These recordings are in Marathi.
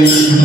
Hey!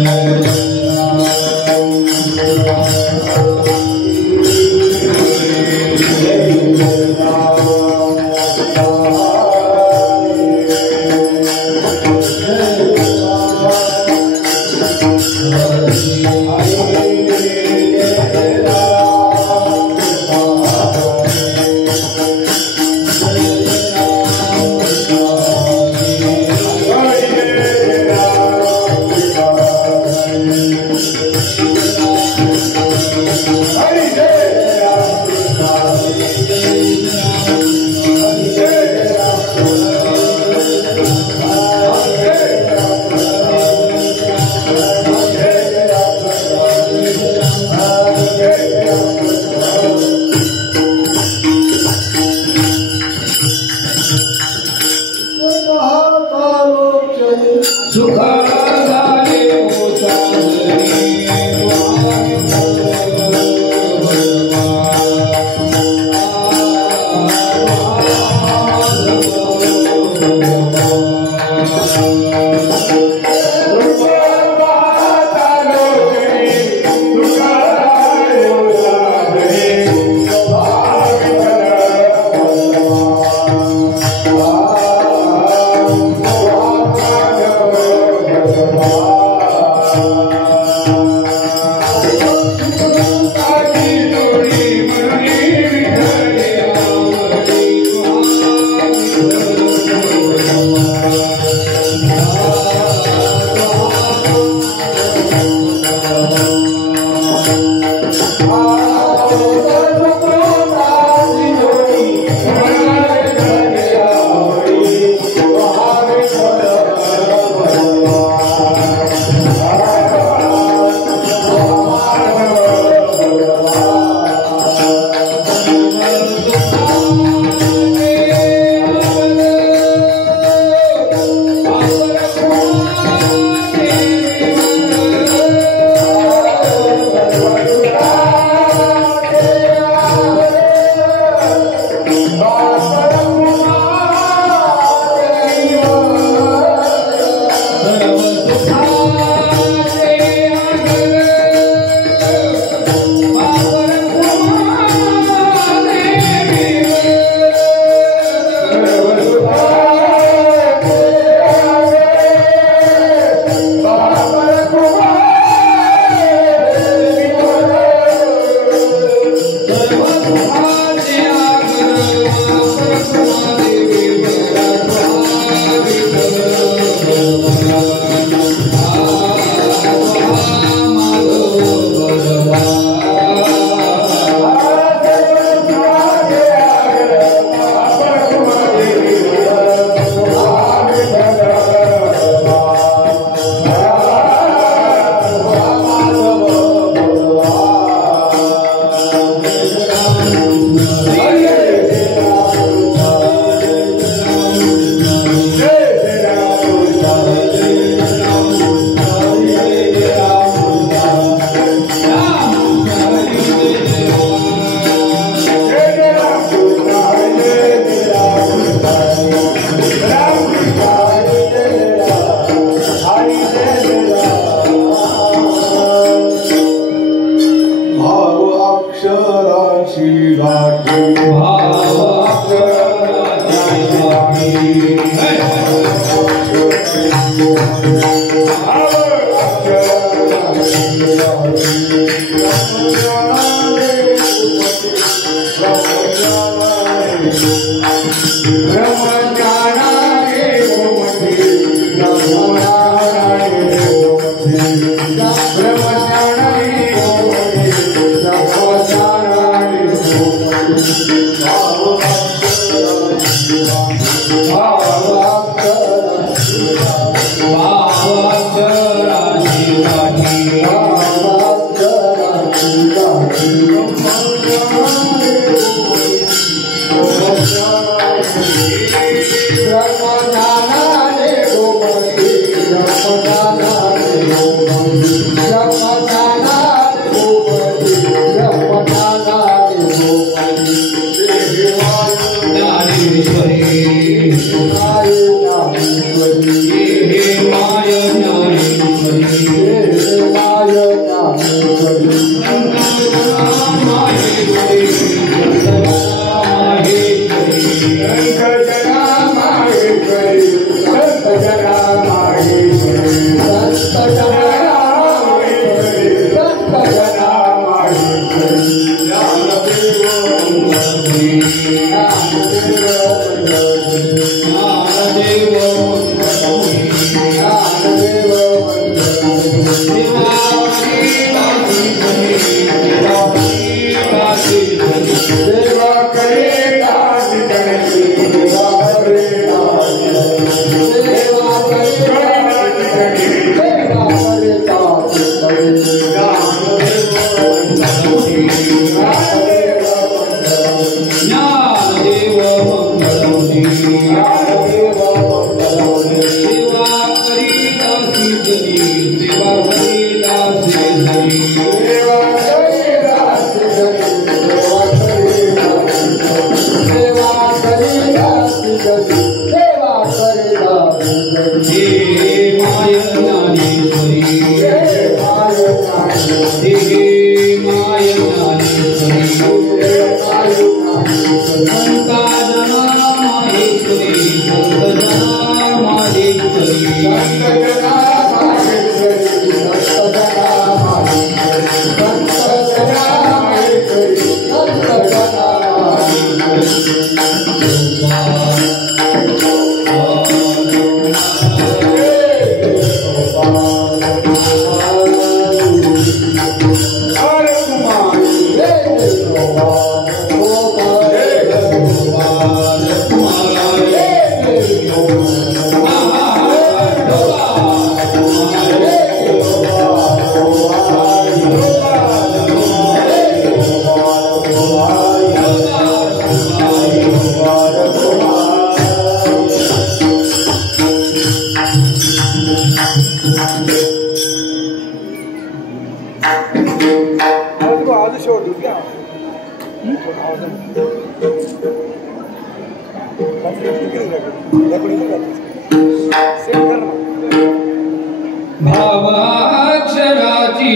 भावाक्षराची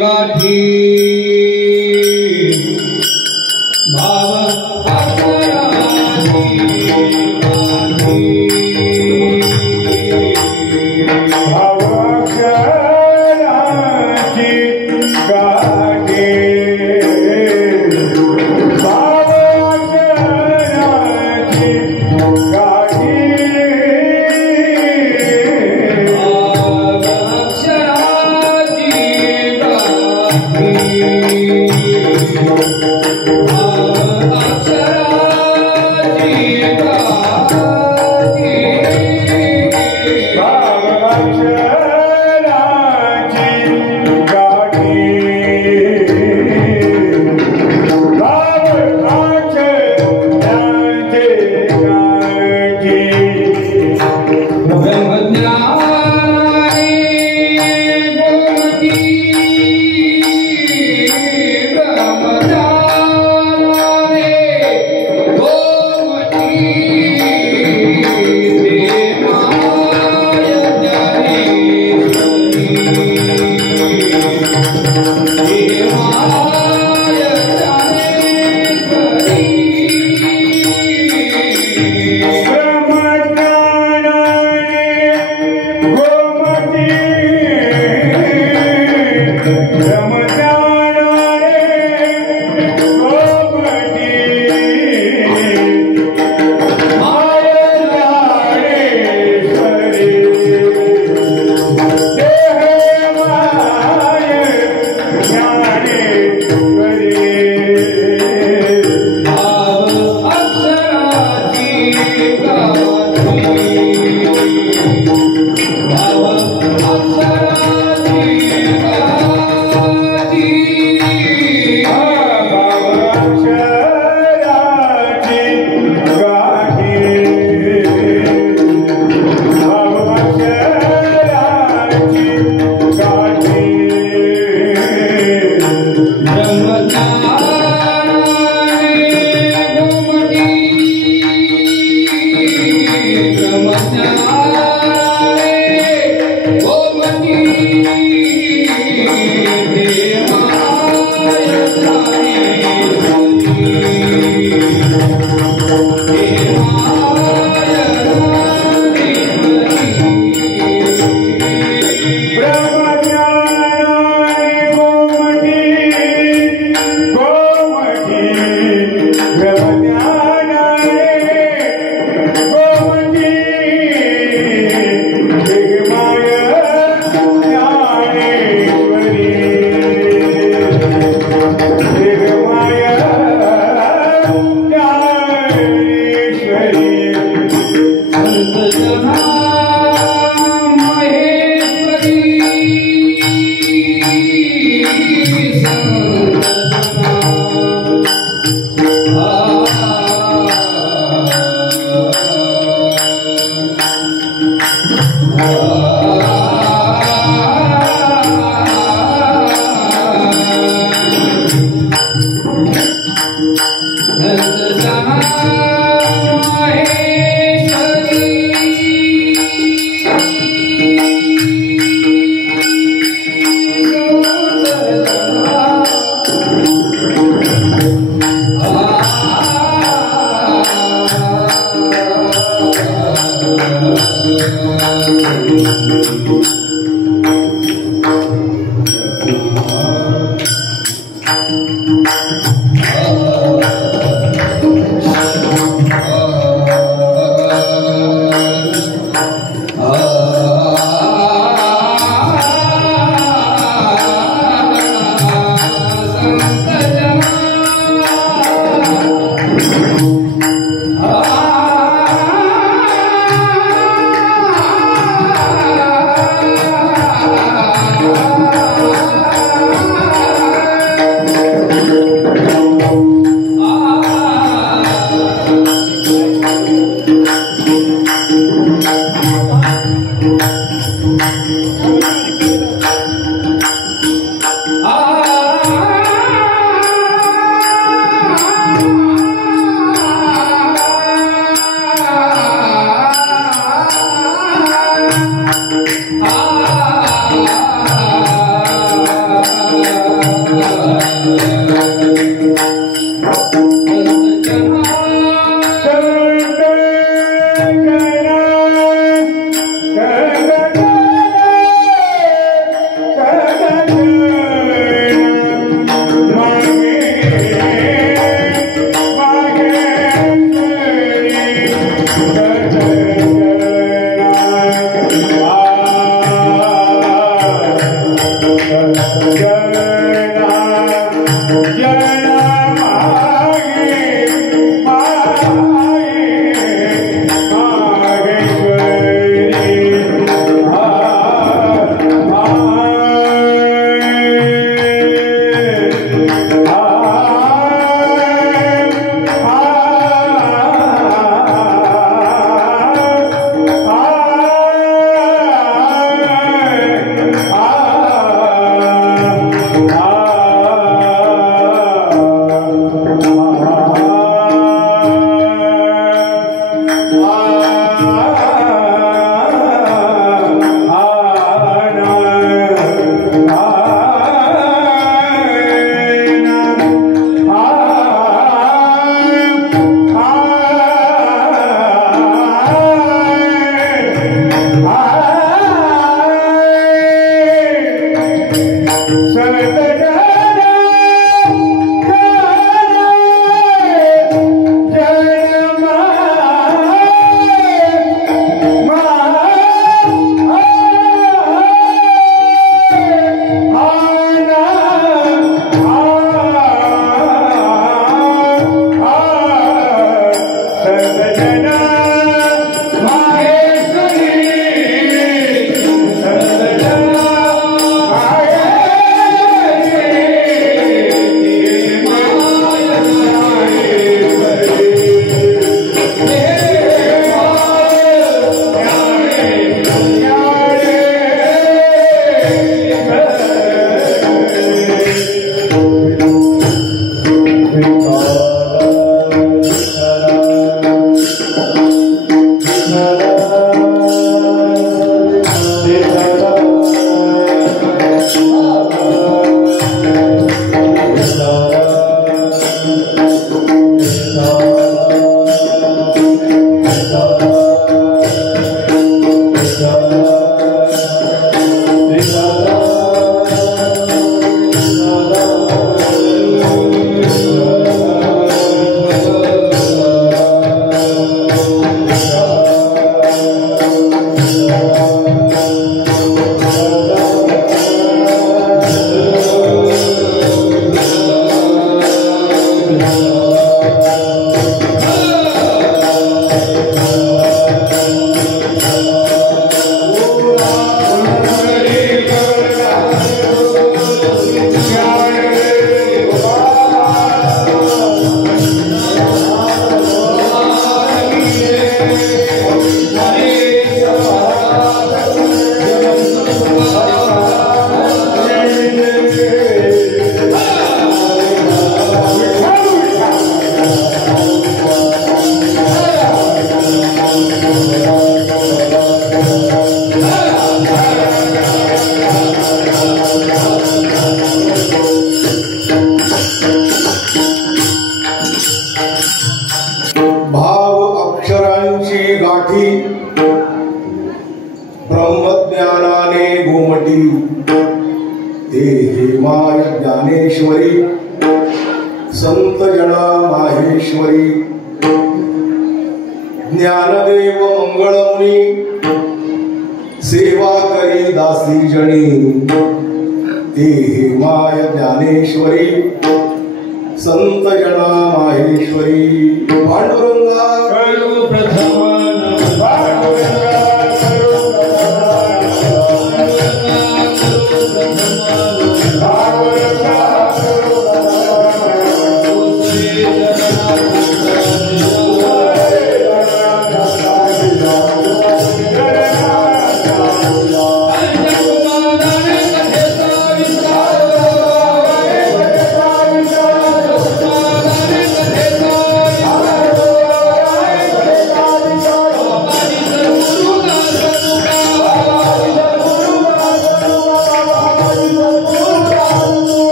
गाठी Thank you.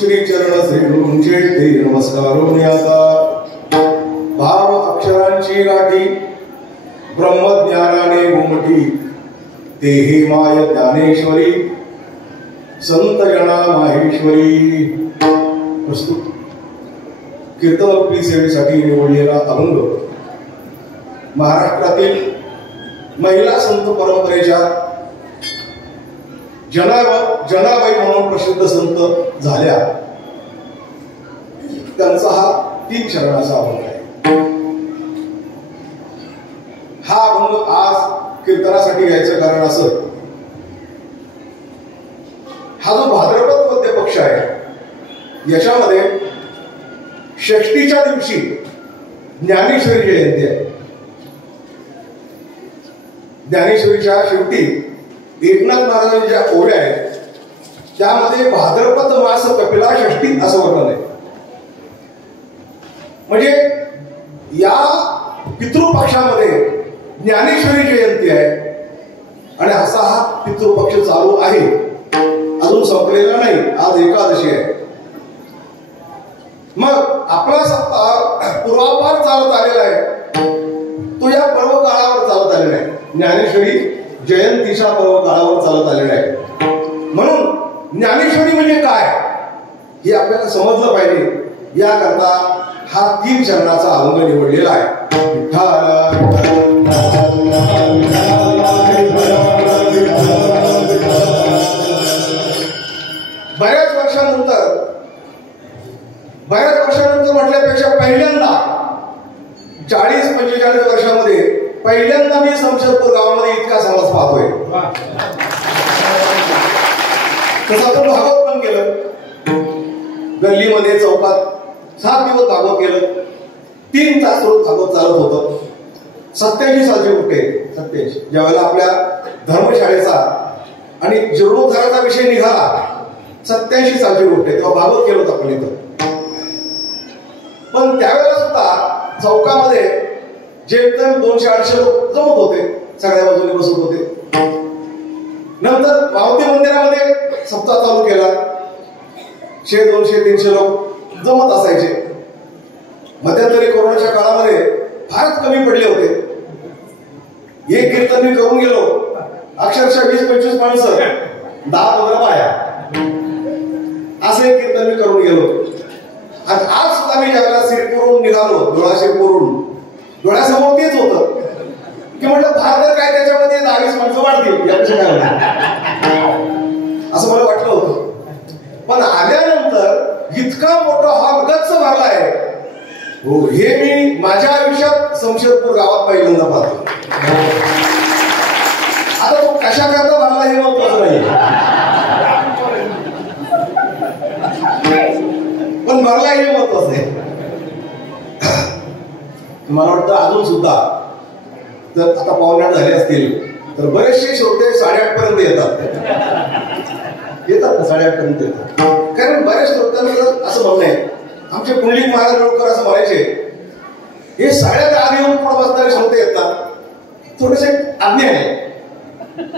श्री चरण श्री गुरूंचे ते नमस्कारून आता भाव अक्षरांची गाठी ब्रह्मज्ञानाने घुमटी तेही माय ज्ञानेश्वरी संत जना माहेश्वरी. प्रस्तुत कीर्तनरूपी सेवेसाठी निवडलेला अभंग महाराष्ट्रातील महिला संत परंपरेच्या जनाबाई म्हणून प्रसिद्ध संत झाल्या त्यांचा हा 3 चरणाचा अभंग आहे. हा अभंग आज कीर्तनासाठी घ्यायचं कारण असं, हा जो भाद्रपद मध्य पक्ष आहे याच्यामध्ये षष्टीच्या दिवशी ज्ञानेश्वरी जयंती आहे. ज्ञानेश्वरीच्या शेवटी एकनाथ महाराजांच्या ओव्या आहेत त्यामध्ये भाद्रपद मास कपिला षष्टी असं वर्णन आहे. म्हणजे या पितृपक्षामध्ये ज्ञानेश्वरी जयंती आहे आणि असा हा पितृपक्ष चालू आहे, अजून संपलेला नाही. आज एकादशी आहे. मग आपला सप्ताह पूर्वापार चालत आलेला आहे, तो या पर्व काळावर चालत आलेला आहे. ज्ञानेश्वरी जयंतीच्या पर्व काळावर चालत आलेला आहे. म्हणून ज्ञानेश्वरी म्हणजे काय हे आपल्याला समजलं पाहिजे, याकरता हा 3 चरणाचा अभंग निवडलेला आहे. बऱ्याच वर्षानंतर म्हटल्यापेक्षा पहिल्यांदा 40-45 वर्षामध्ये पहिल्यांदा मी शमशेरपूर गावामध्ये इतका समाज पाहतोय. तसं आपण भागवत पण केलं, गल्लीमध्ये चौकात 7 दिवस भागवत केलं. 3 तास रोज भागवत चालत होतं. 87 सालची गोष्ट आहे. 87 ज्यावेळेला आपल्या धर्मशाळेचा आणि जीर्णोद्धाराचा विषय निघाला, 87 सालची गोष्ट आहे, तेव्हा भागवत केलं होतं आपण इथं. पण त्यावेळेला सुद्धा चौकामध्ये जेमतेम 200-800 लोक जमत होते, सगळ्या बाजूने बसत होते. नंतर मारुती मंदिरामध्ये सप्ताह चालू केला, 100-200-300 लोक जमत असायचे. मध्यंतरी कोरोनाच्या काळामध्ये फारच कमी पडले होते. एक कीर्तन मी करून गेलो, अक्षरशः 20-25 माणसं, 10-15 बाया, असं एक कीर्तन मी करून गेलो. आणि आज सुद्धा मी ज्यावेळेला शिरपूरहून निघालो, डोळाशिरपूरहून, डोळ्यासमोर तेच होतं की म्हटलं भारतात काय त्याच्यामध्ये 10-20 माणसं वाढतील यापेक्षा काय होणार, असं मला वाटलं होतं. पण आल्यानंतर इतका मोठा हॉल गच्च भरलाय, हो, हे मी माझ्या आयुष्यात शमशेरपूर गावात पहिल्यांदा पाहतो. आता तो कशा करता भरला हे महत्वाचं नाही, पण भरला हे महत्वाचं आहे. मला वाटतं अजून सुद्धा जर आता 7:45 झाले असतील तर बरेचसे श्रोते 8:30 पर्यंत येतात ना, 8:30 पर्यंत येतात. कारण बऱ्याच श्रोत्यांचं असं म्हणणं आहे, आमचे पुंडलिक महाराज होळकर असं म्हणायचे, हे 8:30 येऊन पुढे बसणारे श्रोते येतात, थोडेसे आज्ञा आहे,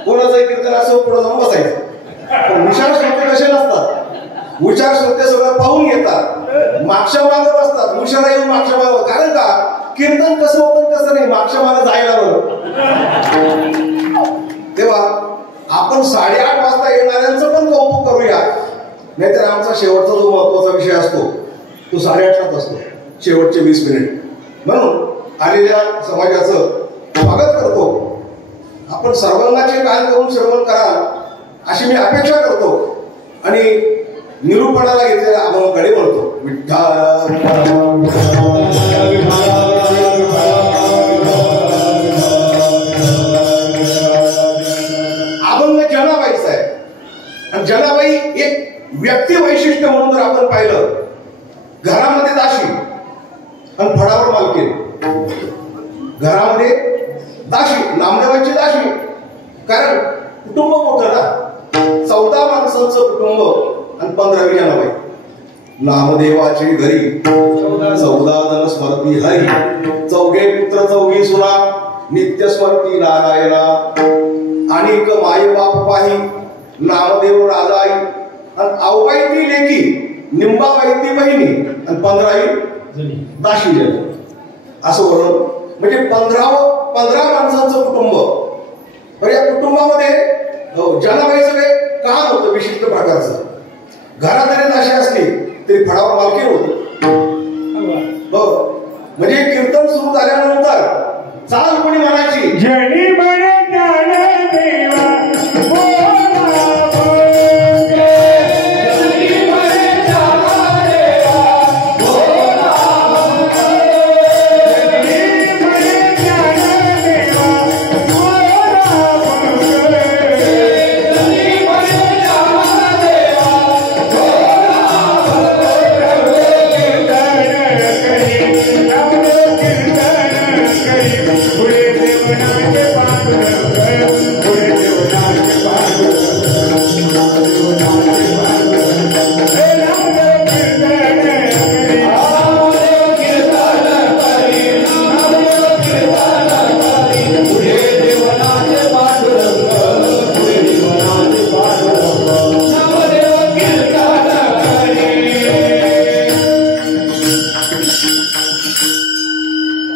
कोणाचं कीर्तन असं पुढे जाऊन बसायचं. पण हुशार श्रोते कसे नसतात, हुशार श्रोते सगळं पाहून घेतात, मागच्या मागे बसतात, हुशार येऊन मागच्या मागे. कारण का कीर्तन कसं होतं कसं नाही, मागच्या मागे जायला बरं. तेव्हा आपण 8:30 वाजता येणाऱ्यांचं पण कौतुक करूया, नाहीतर आमचा शेवटचा जो महत्वाचा विषय असतो तो 8:30लाच असतो, शेवटचे 20 मिनिट. म्हणून आलेल्या समाजाचं स्वागत करतो. आपण सर्वांगाचे कार्य करून श्रवण कराल अशी मी अपेक्षा करतो आणि निरूपणाला घेतलेल्या अभंगाकडे वळतो. अभंग जनाबाईचा आहे आणि जनाबाई एक व्यक्ती वैशिष्ट्य म्हणून जर आपण पाहिलं, घरामध्ये दाशी आणि फडावर मालकी. घरामध्ये दाशी, नामदेवाची दाशी, कारण कुटुंब मोठं ना, 14 माणसांचं कुटुंब आणि 15वी जनाबाई. नामदेवाची घरी 14 जण स्मरती हरी, 4 पुत्र 4 सुना, नित्य स्मरती नारायणा. आणि माय बाप पाही नामदेव राजाई आणि आवबाई ती लेकी निंबाबाई ती बहिणी आणि 15वी दाशी जण असं वर्णन. म्हणजे 15 माणसांचं कुटुंब. पण या कुटुंबामध्ये जनाबाईचं काही काम होतं विशिष्ट प्रकारचं. घरात जरी दाशी असली तरी फळावर मालकी होती. म्हणजे कीर्तन सुरू झाल्यानंतर चाल कोणी म्हणायची जनी मन ज्ञान देवा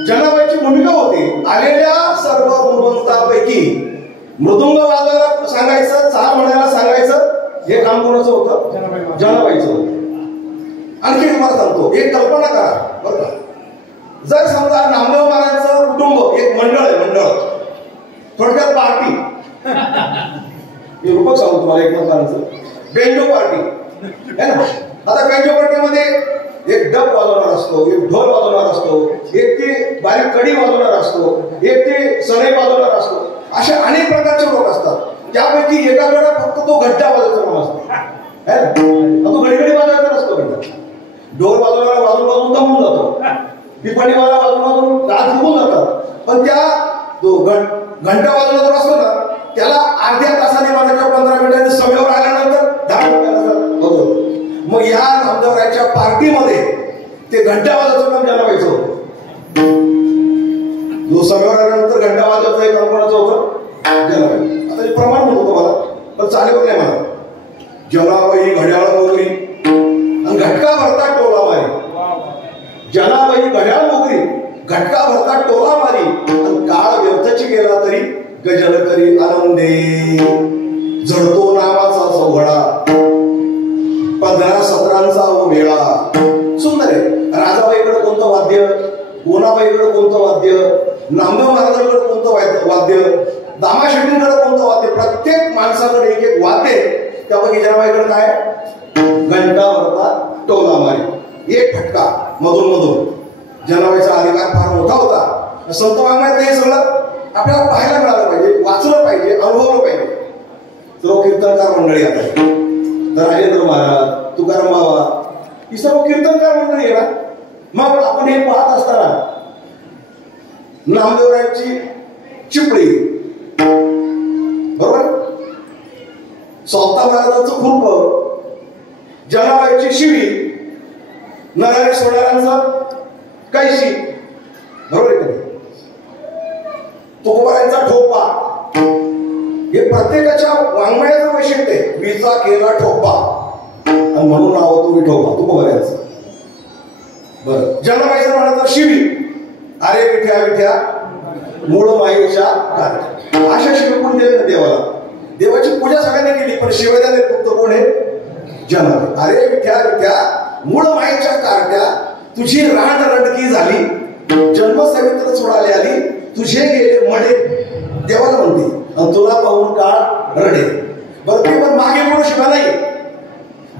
जनाबाईची भूमिका होती. आलेल्या सर्व गुणवंतांपैकी मृदुंग वाजवायला सांगायचं, चाल म्हणायला सांगायचं, हे काम कोणाचं होतं? जनाबाईचं होतं. आणखी तुम्हाला सांगतो, एक कल्पना करा बरं का. जर समजा नामदेव महाराजांचं कुटुंब एक मंडळ आहे, मंडळ थोडक्यात पार्टी. मी रूपक सांगतो तुम्हाला एक मंडळाचं बेंजो पार्टी है ना. आता बेंजो पार्टीमध्ये एक डब वाजवणार असतो, एक ढोल वाजवणार असतो, एक ते बारीक कडी वाजवणार असतो, एक ते सनई वाजवणार असतो. असे अनेक प्रकारचे लोक असतात. त्यापैकी एकाकडे फक्त तो घंटा वाजवायचा काम असतो, तो घडी वाजवायचा नसतो. घंटा ढोल वाजवणारा वाजून दमून जातो, पिपणीवाला वाजून रात झोपून जातात. पण त्या तो घंटा वाजवणार असतो ना, त्याला अर्ध्या तासाने वाजायच्या 15 मिनिटांनी समेवर आल्यानंतर 10 मिनिटांचा होतो. मग या नामदेवरायांच्या पार्टीमध्ये ते घंटा वाजवायचं काम जनाबाईचं होतं. जो समेवर आल्यानंतर घंटा वाजवायचं हे काम कोणाचं होतं? जनाबाई. आता हे प्रमाण म्हणतो तुम्हाला, पण चालेल नाही मला. जनाबाई घड्याळ मोगरी आणि घटका भरता टोला मारी. जनाबाई घड्याळ मोगरी घटका भरता टोला मारी आणि काळ व्यर्थची गेला तरी गजल करी आनंदे. झडतो नावाचा चौघडा 15-17 मेळा. सुंदर आहे. राजाबाईकडे कोणतं वाद्य, गोनाबाईकडे कोणतं वाद्य, नामदेव महाराजांकडे कोणतं वाद्य, दामा शेट्टींकडे कोणतं वाद्य. प्रत्येक माणसाकडे एक एक वाद्य. त्यापैकी जनाबाईकडे काय? घंटा भरता टोला मारी, एक फटका मधून मधून. जनाबाईचा अधिकार फार मोठा होता. संत वाङ्मयात हे सगळं आपल्याला पाहायला मिळालं पाहिजे, वाचलं पाहिजे, अनुभवलं पाहिजे. सर्व कीर्तनकार मंडळी आता राजेंद्र महाराज, तुकाराम बाबा, ही सर्व कीर्तनकार मंडळी आहे ना. मग आपण हे पाहत असताना नामदेवरायांची चिपळी बरोबर, स्वतः महाराजांचं खुरप, जनाबाईची शिवी, नरारे सोनारांचं कैशी बरोबर आहे. तुकोबारांचा ठोपा, हे प्रत्येकाच्या वाङ्मयाचं वैशिष्ट्य आहे. विचा केला ठोपा आणि म्हणून नाव तो विठोबा तुकोबारांचं. बरं, जनाबाईचं म्हणाल तर शिवी, अरे विठ्या विठ्या मूळ माईच्या कार्ट्या. अशा शिवी कोण दिले ना देवाला. देवाची पूजा सगळ्यांनी केली, पण शिवाय फक्त कोण आहे? जनाबाई. अरे विठ्या विठ्या मूळ माईच्या कार्ट्या, तुझी रांड रंडकी झाली, जन्मसमित्र सोडाले आली, तुझे गेले मडे. देवाला म्हणते आणि तुला पाहून काळ रडे. बरं, ते पण मागे पुढे शिवा नाही.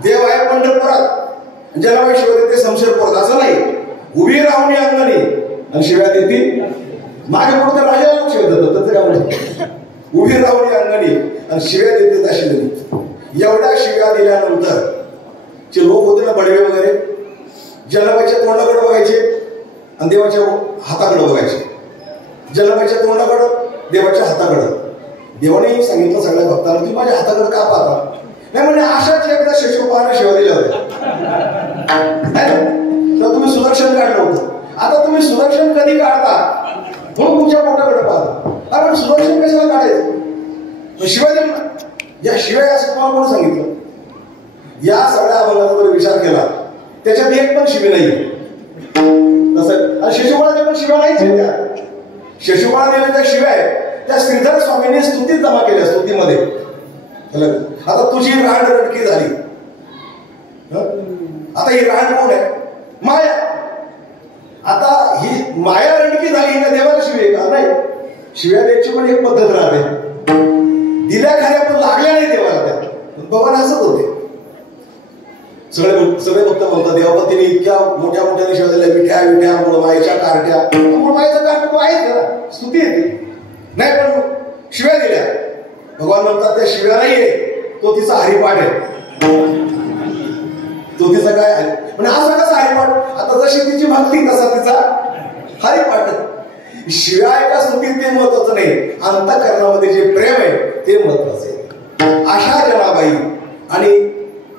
देव आहे पंढरपुरात, जनाबाई शिवाय देते शमशेरपुरात, असं नाही. उभी राहून अंगणी आणि शिव्या देतील मागे पुढे. तर राजाला लोक शिव्या देतात, त्याचं काय म्हणतात? उभी राहून अंगणी आणि शिव्या देते अशी नदी. एवढ्या शिव्या दिल्यानंतर जे लोक होते ना बडवे वगैरे, जनाबाईच्या तोंडाकडे बघायचे आणि देवाच्या हाताकडे बघायचे. जनाबाईच्या तोंडाकडं, देवाच्या हाताकडं. देवाने सांगितलं सगळ्या भक्तांना, तुम्ही माझ्या हाताकडे का पाहता? नाही म्हणजे अशाच एकदा शिशुपाना शिवा दिल्या होत्या. तर तुम्ही सुदर्शन काढलं होतं. आता तुम्ही सुदर्शन कधी काढता म्हणून तुमच्या पोटाकडे पाहता. कारण सुदर्शन कशाला काढायचं? शिवाय दिलं ना. या शिवाय असं तुम्हाला कोणी सांगितलं? या सगळ्या अभंगाचा जर विचार केला त्याच्यात एक पण शिवी नाही तसं. आणि शिशुपाळाच्या पण शिव्या नाहीच आहेत त्या. शिशुपाळा दिलेल्या ज्या शिव्या आहेत त्या श्रीधर स्वामींनी स्तुतीत जमा केल्या, स्तुतीमध्ये. आता तुझी रांड रडकी झाली. आता ही रांड कोण आहे? माया. आता ही माया रडकी झाली ही का देवाला शिवी आहे का? नाही. शिव्या द्यायची पण एक पद्धत राहते. दिल्या खऱ्या पण लागल्या नाही देवाला त्या. भगवान हसत होते. सगळे भक्त म्हणतात देवापतीने इतक्या मोठ्या मोठ्या शिव्या दिल्या, मिठ्या विठ्या मुळमाईच्या कारट्या. मुळमाईचा कारट तो आहेच ना, स्तुती येते. नाही पण शिव्या दिल्या. भगवान म्हणतात त्या शिव्या नाहीये, तो तिचा हरिपाठ आहे. तो तिचा काय आहे म्हणजे असा कसा हरिपाठ? आता जशी तिची भक्ती तसा तिचा हरिपाठ. शिवाय का स्तुती ते महत्वाचं नाही, अंतःकरणामध्ये जे प्रेम आहे ते महत्वाचं आहे. अशा जनाबाई आणि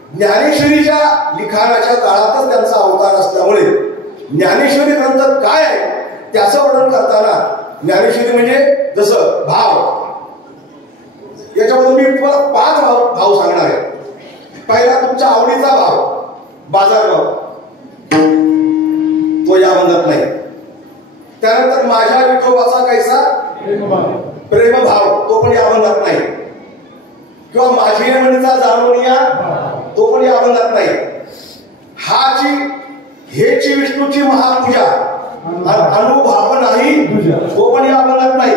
ज्ञानेश्वरीच्या लिखाणाच्या काळातच त्यांचा अवतार असल्यामुळे ज्ञानेश्वरी ग्रंथ काय आहे त्याचं वर्णन करताना ज्ञानेश्वरी म्हणजे जसं भाव, याच्यामधून मी तुम्हाला 5 भाव सांगणार आहे. पहिला तुमच्या आवडीचा भाव, बाजारभाव, तो या अभंगात नाही. त्यानंतर माझ्या विठोबाचा कैसा प्रेमभाव, तो पण या अभंगात नाही. किंवा माझी म्हणीचा जाणून या, तो पण या अभंगात नाही. हाची हेची विष्णूची महापूजा अनुभव नाही, तो पण या अभंगात नाही.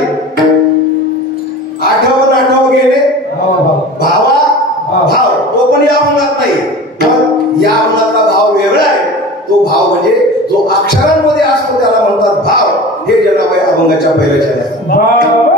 आठव गेले भावा भाव, तो पण या अभंगात नाही. पण या अभंगातला भाव वेगळा आहे. तो भाव म्हणजे जो अक्षरांमध्ये असतो त्याला म्हणतात भाव. हे जनाबाई अभंगाच्या पहिल्या चरणात.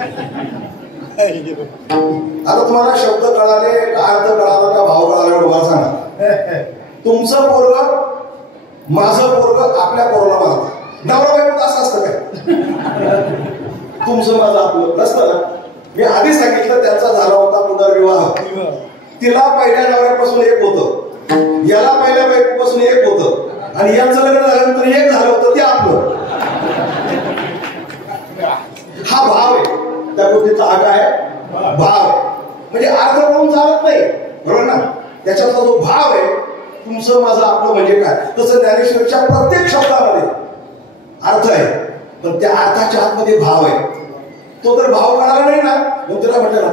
आता तुम्हाला शब्द कळाले का अर्थ कळाला का भाव कळाला मला सांगा. तुमचं पोरग माझं पोरग आपल्या पोराला मारत नवरा बायको असं असतं काय? तुमचं माझं आपलं नसतं ना. मी आधी सांगितलं त्यांचा झाला होता पुनर्विवाह. तिला पहिल्या नवऱ्यापासून एक होतं, याला पहिल्या बायकोपासून एक होतं, आणि यांचं लग्न झाल्यानंतर एक झालं होतं ते आपलं. हा भाव आहे त्या गोष्टीचा. हा काय भाव आहे म्हणजे अर्थ करून चालत नाही, बरोबर ना. त्याच्यातला जो भाव आहे तुमचं माझं आपलं म्हणजे काय, तसं ज्ञानेश्वरीच्या प्रत्येक शब्दामध्ये अर्थ आहे, पण त्या अर्थाच्या आतमध्ये भाव आहे. तो जर भाव कळाला नाही ना मग त्याला म्हटलं ना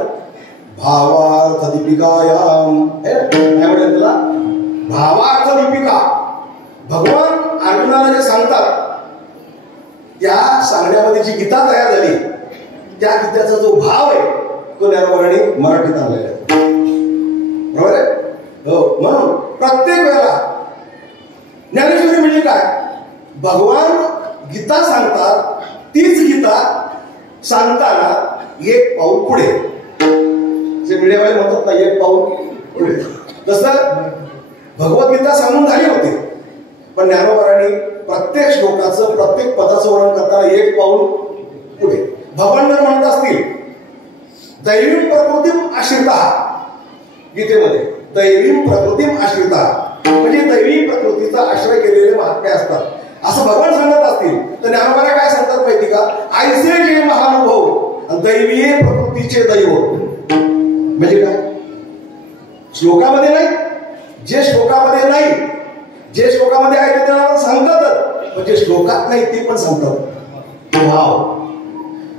भावार्थ दीपिकायाम, काय म्हटलं त्याला भावार्थ दीपिका. भगवान अर्जुनाला जे सांगतात त्या सांगण्यामध्ये जी गीता तयार झाली त्या गीतेचा जो भाव आहे तो ज्ञानोबांनी मराठीत आणलेला आहे, बरोबर आहे. हो, म्हणून प्रत्येक वेळेला ज्ञानेश्वरी म्हणजे काय, भगवान गीता सांगतात, तीच गीता सांगताना एक पाऊल पुढे. जे मीडियावाले म्हणतात ना एक पाऊल पुढे, तसं भगवद्गीता सांगून झाली होती, पण ज्ञानोबांनी प्रत्येक श्लोकाचं प्रत्येक पदाचं वर्णन करताना एक पाऊल पुढे. भगवान म्हणत असतील दैवीम प्रकृतीम आश्रिता, गीतेमध्ये दैवीम प्रकृतीम आश्रिता म्हणजे दैवी प्रकृतीचा आश्रय केलेले महात्मे असतात असं भगवान सांगत असतील, तर ज्ञानोबा काय सांगतात माहिती का, ऐसे जे महानुभव दैवीय प्रकृतीचे दैव. म्हणजे काय, श्लोकामध्ये नाही, जे श्लोकामध्ये नाही, जे श्लोकामध्ये आहे ते त्यांना सांगतातच, पण जे श्लोकात नाही ते पण सांगतात. भाव.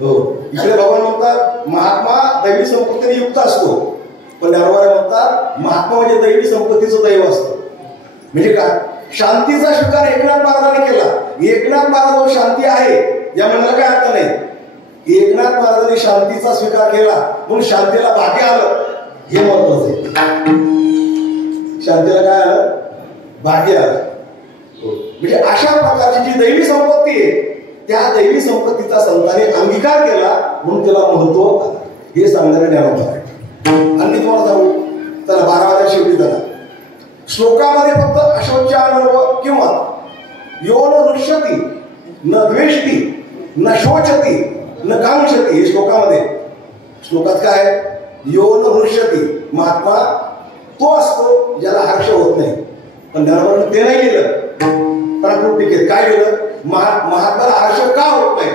हो, इकडे भगवान म्हणतात महात्मा दैवी संपत्तीने युक्त असतो, पण ज्ञानोबा म्हणतात महात्मा म्हणजे दैवी संपत्तीचं दैव असतं. म्हणजे काय, शांतीचा स्वीकार एकनाथ महाराजांनी केला. एकनाथ महाराज शांती आहे या म्हणायला काय अर्थ नाही. एकनाथ महाराजांनी शांतीचा स्वीकार केला म्हणून शांतीला भाग्य आलं, हे महत्वाचं आहे. शांतीला काय आलं, भाग्य आलं. म्हणजे अशा प्रकारची जी दैवी संपत्ती आहे त्या दैवी संपत्तीचा संतांनी अंगीकार केला म्हणून त्याला महत्व आलं, हे सांगणारे ज्ञानोबा आहे. आणि मी तुम्हाला सांगू, चला 12व्या शेवटी झाला. श्लोकामध्ये फक्त अशोच्यानर्व किंवा यो न रुष्यती न द्वेष्टी न शोचती न कांक्षती, हे श्लोकामध्ये. श्लोकात काय, यो न रुष्यती, महात्मा तो असतो ज्याला हर्ष होत नाही, पण ज्ञानोबांनी ते नाही लिहिलं. टीकेत काय लिहिलं, महात्म्याला हर्ष का होत नाही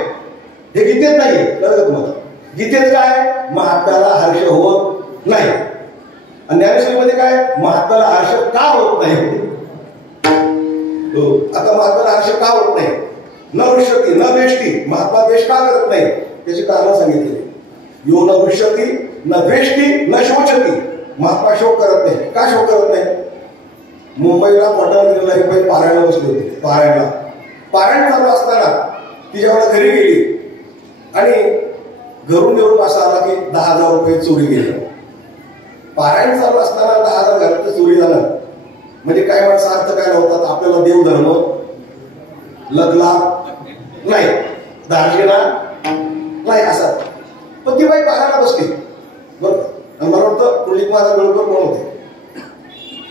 हे गीतेत नाही. कळलं तुम्हाला, गीतेत काय महात्म्याला हर्ष होत नाही, आणि ज्ञानेश्वरीमध्ये काय महात्म्याला हर्ष का होत नाही. आता महात्म्याला हर्ष का होत नाही, न रुष्यती न द्वेष्टी, महात्मा द्वेष का करत नाही त्याची कारण सांगितले. यो न रुष्यती न द्वेष्टी न शोचती, महात्मा शोक करत नाही. का शोक करत नाही, मुंबईला कॉटन एक बाई पारायणला बसली होती. पारायण चालू असताना तिच्याकडे घरी गेली आणि घरून येऊन असा आला की 10,000 रुपये चोरी गेले. पारायण चालू असताना 10,000 घरात चोरी झालं म्हणजे काय, माणसं अर्थ काय लावतात, आपल्याला देवधर्म लग्ला नाही, दार्जिना नाही असा. पण ती बाई पारायणला बसली, बरोबर. आणि मला वाटतं पुंडलिक महाराज गळकर कोण होते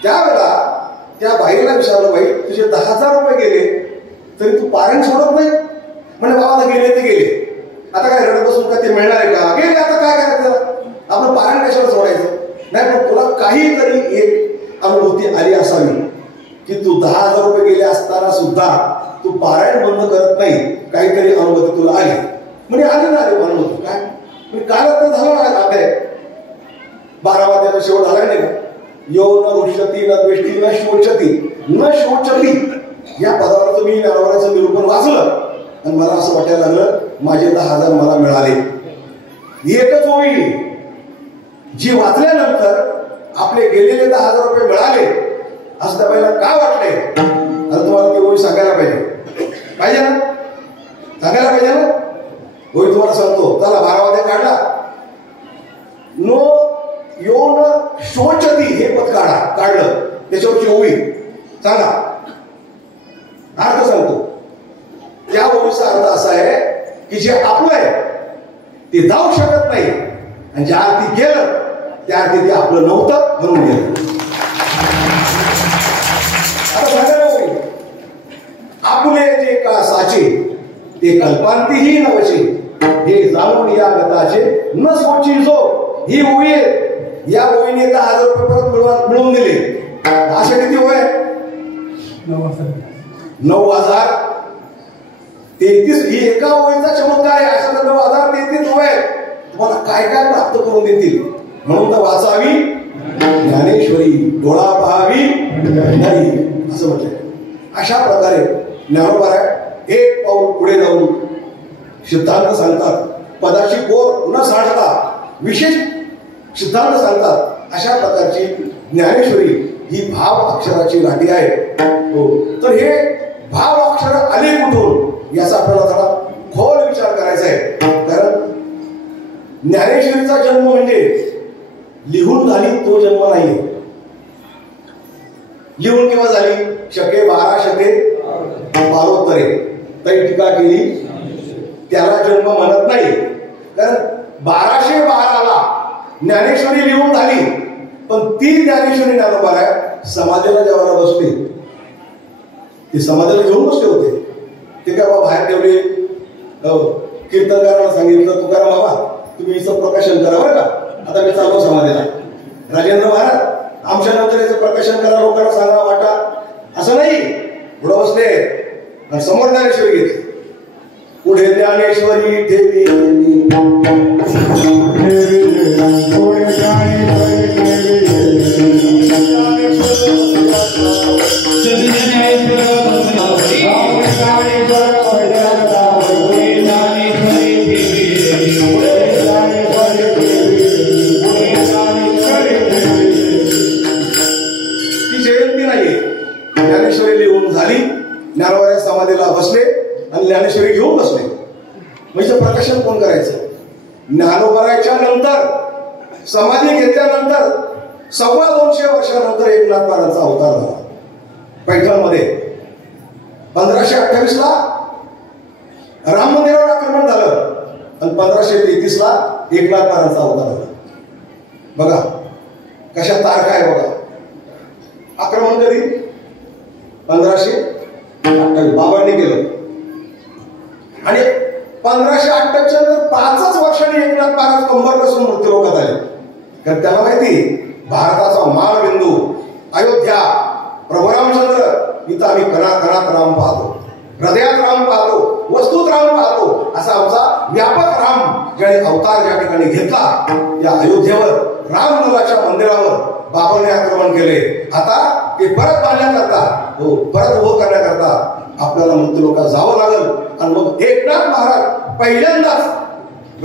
त्यावेळेला. त्या बाईला विचारलं, बाई तुझे 10,000 रुपये गेले तरी तू पारायण सोडत नाही. म्हणजे बाबा गेले ते गेले, आता काय रडत बसून का ते मिळणार आहे का, गेले आता काय करायचं, आपण पारायण कशाला सोडायचं नाही. पण तुला काहीतरी एक अनुभूती आली असावी की तू 10,000 रुपये गेले असताना सुद्धा तू पारायण बंद करत नाही, काहीतरी अनुभूती तुला आली. म्हणजे आली ना रे अनुभूती, काय काल तर झालं आता 12वाद्याचा शेवट झालाय नाही का, यो न रुष्यती न द्वेष्टी न शोचती न शोचती, या पदावरचं मी ज्ञानोबाचं निरूपण वाचलं आणि मला असं वाटायला लागलं माझे 10,000 मला मिळाले. एकच ओळी जी वाचल्यानंतर आपले गेलेले 10,000 रुपये मिळाले असं त्या पहिला का वाटले, आता तुम्हाला ती ओळी सांगायला पाहिजे ना, सांगायला पाहिजे ना. ओळी तुम्हाला सांगतो, चला 12वाद्या काढला, नो यो न शोचती हे पद काढलं, त्याच्यावरची ओळी सांगा, अर्थ सांगतो. त्या ओळीचा अर्थ असा आहे की जे आपलं आहे ते जाऊ शकत नाही, आणि ज्या अर्थी गेलं त्या अर्थी ते आपलं नव्हतं म्हणून गेलं. आता सांगायला होईल आपले जे का साचे ते कल्पांतीही नवचे, हे जाणून या गताचे न सोची जो. ही ओळी या ओळीने 10,000 रुपये परत मिळवून दिले. असे किती होय? 9,033. ही एका ओळीचा चमत्कार आहे. अशा 9,033 होय तुम्हाला काय काय प्राप्त करून देतील. म्हणून तर वाचावी ज्ञानेश्वरी, डोळा पहावी नाही असं म्हटलंय. अशा प्रकारे ज्ञानोबा एक पाऊल पुढे जाऊन सिद्धांत सांगतात. पदाची कोर न सांडता विशेष सिद्धांत सांगतात. अशा प्रकारची ज्ञानेश्वरी ही भाव अक्षराची लाटी आहे. हो, तर हे भाव अक्षर आले कुठून याचा आपल्याला थोडा खोल विचार करायचा आहे. कारण ज्ञानेश्वरीचा जन्म म्हणजे लिहून झाली तो जन्म नाही. लिहून केव्हा झाली? शके 12 शके 12 तरी टीका केली त्याला जन्म म्हणत नाही. कारण 1212ला ज्ञानेश्वरी लिहून झाली, पण ती ज्ञानेश्वरी ज्ञानोबा समाजाला जेव्हा बसले, ते समाजाला घेऊन बसले होते. ते काय बाबा बाहेर ठेवले, कीर्तनकारांना सांगितलं तुकाराम बाबा तुम्ही हिचं प्रकाशन करा बरं का, आता मी चाललो समाजाला. राजेंद्र महाराज आमच्या नंतर याचं प्रकाशन करा, लोकांना सांगा वाटा. असं नाही, पुढं बसले आणि समोर ज्ञानेश्वरी घेतली. पुढे ज्ञानेश्वरी ठेवी ज्ञानोबा समाधीला बसले आणि ज्ञानेश्वरी घेऊन बसले. म्हणजे प्रकाशन कोण करायचं? ज्ञानोबाच्या नंतर समाधी घेतल्यानंतर 250 वर्षानंतर एकनाथ महाराजांचा अवतार झाला पैठणमध्ये. 1528ला राम मंदिरावर आक्रमण झालं आणि 1533ला एकनाथ महाराजांचा अवतार झाला. बघा कशा तारखा आहे बघा. आक्रमण कधी? 1528 बाबांनी केलं आणि 1528च्या नंतर 5च वर्षांनी एकनाथ महाराज कंबर कसून मृत्यूलोकात आले. कारण त्याला माहिती भारताचा माळबिंदू अयोध्या, प्रभू रामचंद्र, इथं आम्ही कणाकणात राम पाहतो, हृदयात राम पाहतो, वस्तूत राम पाहतो. असा आमचा व्यापक राम ज्याने अवतार ज्या ठिकाणी घेतला या अयोध्येवर रामललाच्या मंदिरावर बाबांनी आक्रमण केले. आता ते परत बांधण्याकरता, हो परत उभं करण्याकरता आपल्याला मृत्यूलोकात जावं लागल. आणि मग एकनाथ महाराज पहिल्यांदाच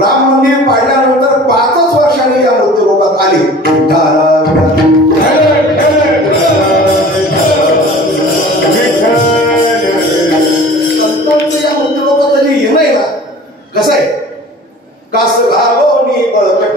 राम मंदिर पाडल्यानंतर 5च वर्षांनी या मृत्यूलोकात आली. संतांचं या मृत्यूलोकात जे येणं आहे ना, कसं आहे? कास घालोनी बळकट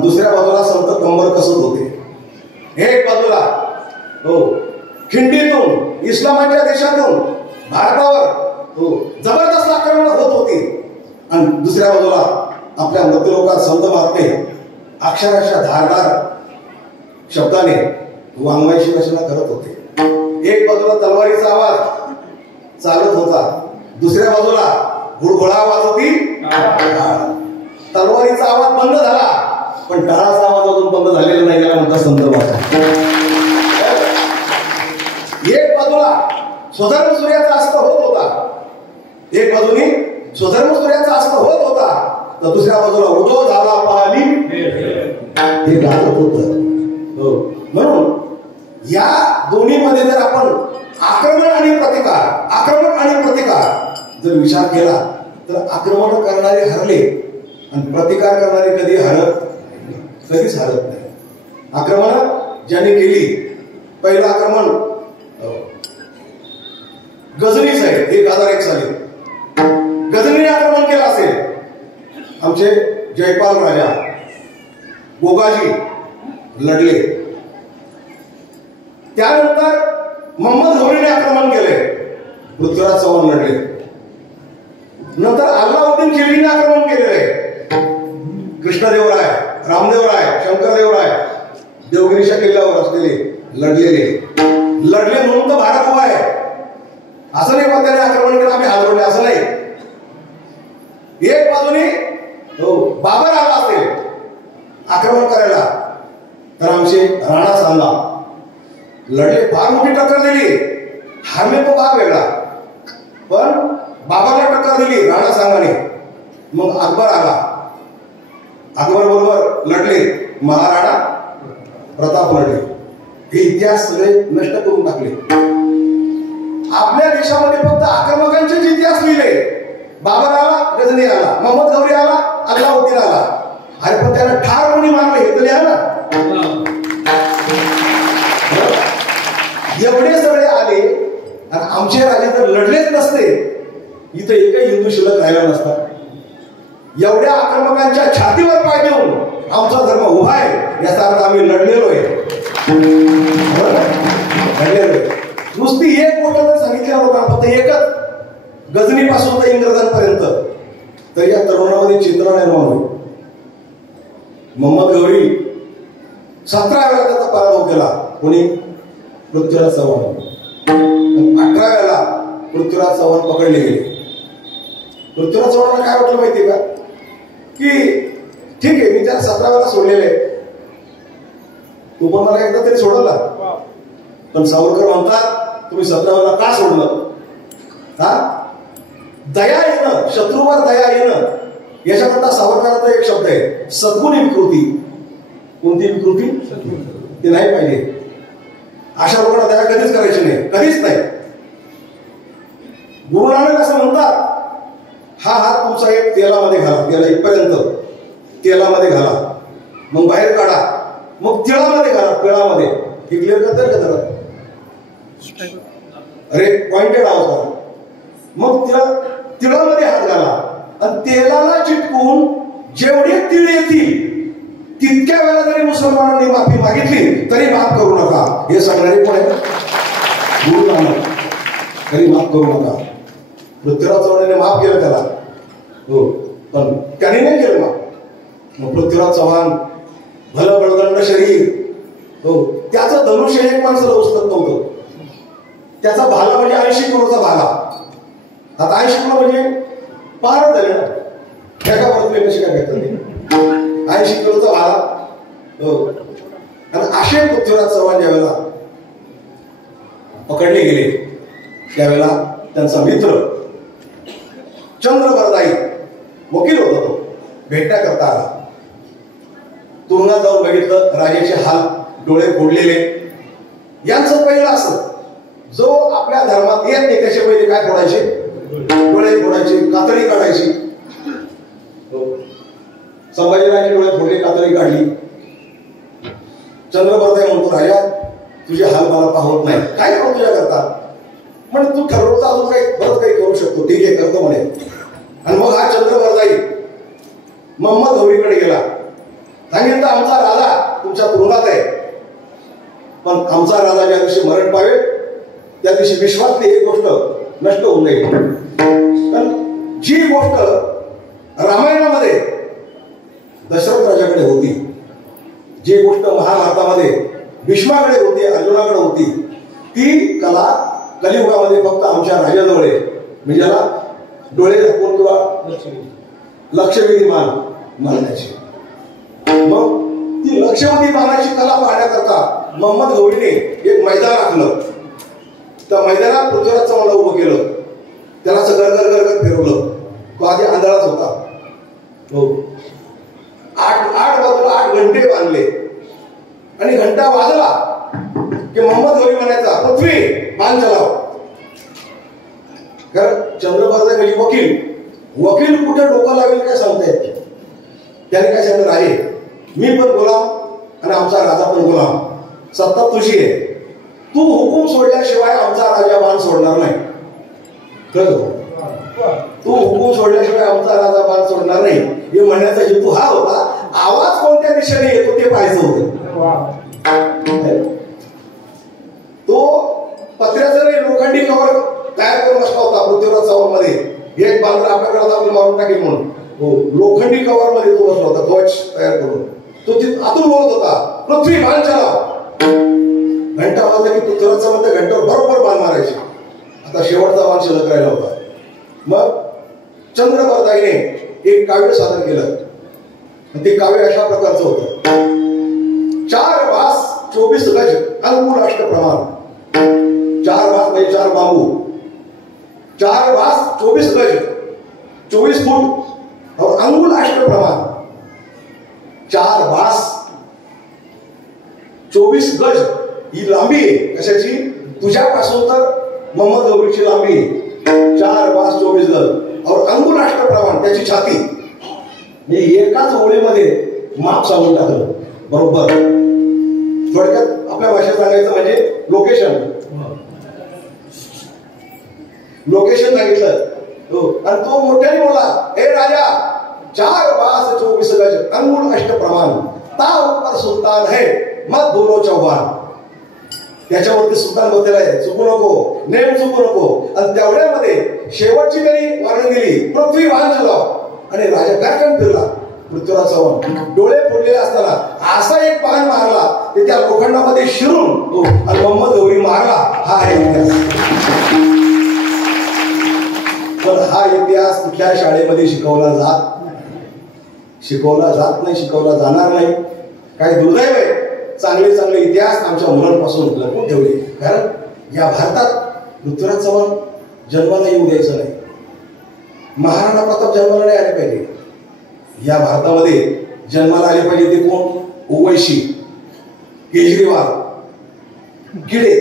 दुसऱ्या बाजूला संत कंबर कसत होते. एक बाजूला हो खिंडीतून इस्लामाच्या देशातून भारतावर हो जबरदस्त आक्रमण होत होती आणि दुसऱ्या बाजूला आपल्या मृत्यूलोकात संत महात्मे अक्षराच्या धारदार शब्दाने वाङ्मयाची रचना करत होते. एक बाजूला तलवारीचा आवाज चालत होता, दुसऱ्या बाजूला गुडघोडा वाजवती टाळ. तलवारीचा आवाज बंद झाला, पण टाळाचा आवाज अजून बंद झालेला नाही, याला म्हणतात संत भाषा. एक बाजूला स्वधर्म सूर्याचा अस्त होत होता, एक बाजूनी स्वधर्म सूर्याचा अस्त होत होता, तर दुसऱ्या बाजूला उदो झाला पाहली हे गाजत होत. म्हणून या दोन्हीमध्ये जर आपण आक्रमण आणि प्रतिकार जर विचार केला तर आक्रमण करणारे हरले आणि प्रतिकार करणारे कधीच हरत नाही. आक्रमण ज्यांनी केली, पहिलं आक्रमण गजनी साहेब 1001 साली गजनीने आक्रमण केलं असेल. आमचे जयपाल राजा गोगाजी लढले. त्यानंतर मोहम्मद घौरीने आक्रमण केले, पृथ्वीराज चव्हाण लढले. नंतर अल्लाउद्दीन खिलजीने आक्रमण केलेले, कृष्णदेवराय, रामदेवराय, शंकरदेवराय देवगिरीच्या किल्ल्यावर असलेले लढले म्हणून तर भारत उभा आहे. असं नाही पण त्याने आक्रमण केलं आम्ही हादरले, असं नाही. एक बाजूने बाबर आला असेल आक्रमण करायला, तर आमचे राणा सांगा लढले, फार मोठी टक्कर दिली. हारले तो भाग वेगळा, पण बाबरला टक्कर दिली राणा सांगाने. मग अकबर आला, अकबर बरोबर लढले, महाराणा प्रताप लढले. हे इतिहास सगळे नष्ट करून टाकले. आपल्या देशामध्ये फक्त आक्रमकांचेच इतिहास लिहिले. बाबर आला, गजनी आला, मोहम्मद घौरी आला, अल्लाउद्दीन आला. अरे पण त्याला ठार कोणी मारले हे तर लिहा ना. एवढे सगळे आले आणि आमचे राजे तर लढलेच नसते, इथं एकही हिंदू शिल्लक राहिला नसता. एवढ्या आक्रमकांच्या छातीवर पाय देऊन आमचा धर्म उभा आहे, याचा अर्थ आम्ही लढलेलो आहे. नुसती एक गोष्ट जर सांगितली लोकांना, फक्त एकच, गजनीपासून तर इंग्रजांपर्यंत, तर या तरुणामध्ये चित्र निर्माण होईल. मोहम्मद घौरी 17 वेळा त्याचा पराभव केला. कोणी? पृथ्वीराज चव्हाण. 18 वेळा पृथ्वीराज चव्हाण पकडले गेले. पृथ्वीराज चव्हाणांना काय वाटलं माहितीये का, की ठीक आहे मी त्याला 17 वेळा सोडलेले, तू पण मला एकदा तरी सोडला. पण सावरकर म्हणतात तुम्ही 17 वेळा का सोडलं? दया येणं, शत्रूवर दया येणं, याच्याकरता सावरकरांचा एक शब्द आहे, सद्गुणी विकृती. कोणती विकृती? ते नाही पाहिजे. अशा लोकांना दया कधीच करायची नाही, कधीच नाही. गुरु नानक असं म्हणतात, हा हात तुमचा एक तेलामध्ये घाला, त्याला इथपर्यंत तेलामध्ये घाला, मग बाहेर काढा, मग तिळामध्ये घाला, तिळामध्ये. हे क्लिअर करतात का जरा? अरे पॉइंटेड आवाज करा. मग तिळामध्ये हात घाला आणि तेलाला चिटकून जेवढे तीळ येतील तितक्या वेळा जरी मुसलमानांनी माफी मागितली तरी माफ करू नका. हे सांगणारे कोण आहे? गुरु नानक. तरी माफ करू नका. पृथ्वीराज चव्हाणाने माफ केलं त्याला, हो, पण त्याने नाही केलं माफ. मग पृथ्वीराज चव्हाण भलं बळदंड शरीर, हो, त्याचं धनुष्य एक माणसाला उचलत नव्हतं. त्याचा भाला म्हणजे 80 किलोचा भाला. आता 80 किलो म्हणजे पार झाले ना, एका परतले कशी काय घेतात? 80 किलोचा भाला, हो. आणि असे पृथ्वीराज चव्हाण ज्यावेळेला पकडले गेले त्यावेळेला त्यांचा मित्र चंद्रबरदाई वकील होता, तो भेटण्याकरता आला. तुरुंगात जाऊन बघितलं, राजाचे हाल, डोळे फोडलेले. यांचं पहिलं असं, जो आपल्या धर्मात येत नाही त्याचे पहिले काय फोडायचे? डोळे फोडायचे, कातडी काढायची. संभाजीराजांचे डोळे फोडले, कातडी काढली. चंद्रबरदाई म्हणतो, राजा तुझे हाल मला पाहत नाही, काय करू तुझ्या करता? म्हणजे तू ठरवतो अजून काही बरंच काही करू शकतो, ठीक आहे करतो म्हणे. आणि मग हा चंद्रबरदाई मोहम्मद घौरीकडे गेला, सांगितलं आमचा राजा तुमच्या तुरुंगात आहे, पण आमचा राजा ज्या दिवशी मरण पावेल त्या दिवशी विश्वातली एक गोष्ट नष्ट होऊन जाईल. पण जी गोष्ट रामायणामध्ये दशरथ राजाकडे होती, जी गोष्ट महाभारतामध्ये भीष्माकडे होती, अर्जुनाकडे होती, ती कला कलियुगामध्ये फक्त आमच्या राजाजवळ आहे, म्हणजे ज्याला डोळे झाकून किंवा लक्षवेधी मान मानण्याची. मग ती लक्षवेधी मानाची कला पाहण्याकरता मोहम्मद गौरीने एक मैदान आखलं. त्या मैदानात पृथ्वीराज चव्हाणला उभं केलं. त्याला असं गरगर फिरवलं. तो आधी आंधळाच होता. हो, आठ बाजूला 8 घंटे बांधले आणि घंटा वाजला की मोहम्मद गौरी म्हणायचा, पृथ्वी बांध चलाव. कारण चंद्रबाबा म्हणजे वकील कुठे डोकं लावेल काय सांगता येत. त्याने काय सांगितलं, राजे मी पण गुलाम आणि आमचा राजा पण गुलाम, सत्ता तुझी आहे, तू हुकूम सोडल्याशिवाय आमचा राजा बाण सोडणार नाही. कळलं? तू हुकूम सोडल्याशिवाय आमचा राजा बाण सोडणार नाही हे म्हणण्याचा हेतू हा होता. आवाज कोणत्या दिशेने येतो ते पाहायचं होतं. तो पत्र्याचं लोखंडी कवर तयार करून बसला होता पृथ्वीराज चव्हाण मध्ये. एक बांधला आपल्याकडे आपण मारून टाकेल म्हणून. हो, लोखंडी कवर मध्ये तो बसला होता कवच तयार करून. तो आतून बोलत होता, पृथ्वी बांध चलाव. घंटा वाजला की पृथ्वीराज चव्हाण त्या घंट्यावर बरोबर बाण मारायचे. आता शेवटचा बाण शिल्लक राहिला होता. मग चंद्रबरदाईने एक काव्य सादर केलं. ते काव्य अशा प्रकारचं होतं, 4 बास 24 गज अंकुल अष्टप्रमाण. 4 बास म्हणजे 4 बांबू, 4 बास 24 गज 24 फूट और अंकुल अष्टप्रमाण. 4 बास 24 गज ही लांबी आहे. कशाची? तुझ्यापासून तर मोहम्मद गौरीची लांबी आहे 4 बास 24 गज और अंकुल अष्टप्रमाण त्याची छाती. हे एकाच ओळीमध्ये माप सांगून टाकलं बरोबर. थोडक्यात आपल्या भाषेत सांगायचं म्हणजे लोकेशन सांगितलं. आणि तो मोठ्याने बोला, ए राजा 4 बास 24 गज अंकुल अष्टप्रमाण ताव पर सुलतान है मत बोलो चौहान. त्याच्यावरती सुलतान बसलेला आहे, चुकू नको, नेम चुकू नको. आणि तेवढ्यामध्ये शेवटची त्यांनी वर्णन दिली, पृथ्वी वाहन चलाव. आणि राजा गारकन फिरला. पृथ्वीराज चव्हाण डोळे फोडलेले असताना असा एक बाण मारला ते त्या लोखंडामध्ये शिरून आणि मोहम्मद गौरी मारला. हा आहे इतिहास. पण हा इतिहास कुठल्या शाळेमध्ये शिकवला जात नाही, शिकवला जाणार नाही. काही दुर्दैव आहे, चांगले इतिहास आमच्या मुलांपासून लपवून ठेवले. कारण या भारतात पृथ्वीराज चव्हाण जन्माला येऊ द्यायचं नाही, महाराणा प्रताप जन्माला नाही आले पाहिजे. या भारतामध्ये जन्माला आले पाहिजे ते कोण? ओवैसी, केजरीवाल, किडे,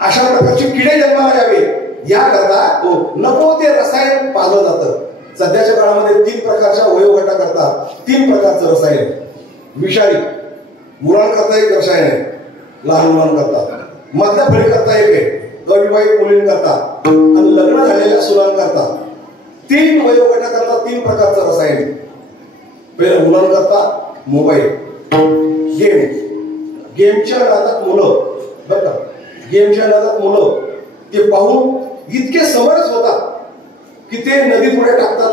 अशा प्रकारचे किडे जन्माला यावे याकरता नको ते रसायन पाजलं जातं. सध्याच्या काळामध्ये 3 प्रकारच्या वयोगटा करतात, 3 प्रकारचं रसायन. विषारी मुलांकरता एक रसायन आहे, लहान मुलांकरता. मधल्या फळी करता एक आहे, अविवाहित मुलींकरता आणि लग्न झालेल्या सुनांकरता. 3 वयोगटा करता 3 प्रकारचं रसायन. पहिलं मुलांकरता मोबाईल, गेमच्या नादात मुलं, बरं का, गेमच्या नादात मुलं ते पाहून इतके समरस होतात की ते नदीत उड्या टाकतात,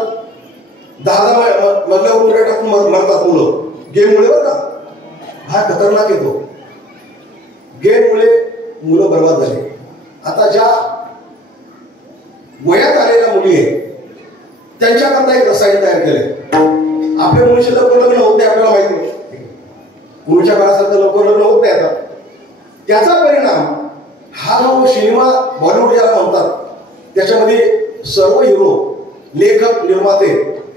10 मधल्यावर उड्या टाकून मरतात मुलं गेममुळे. बरं का, हा खतरनाक येतो. गेममुळे मुलं बर्बाद झाले. आता ज्या वयात आलेल्या मुली आहेत त्यांच्याकरता एक रसायन तयार केलंय. आपल्या मुलीचे लवकर लग्न होत नाही, आपल्याला माहिती नाही. पूर्वीच्या काळासारखं लवकर लग्न होत नाही. आता त्याचा परिणाम हा जो सिनेमा बॉलिवूड ज्याला म्हणतात त्याच्यामध्ये सर्व हिरो, लेखक, निर्माते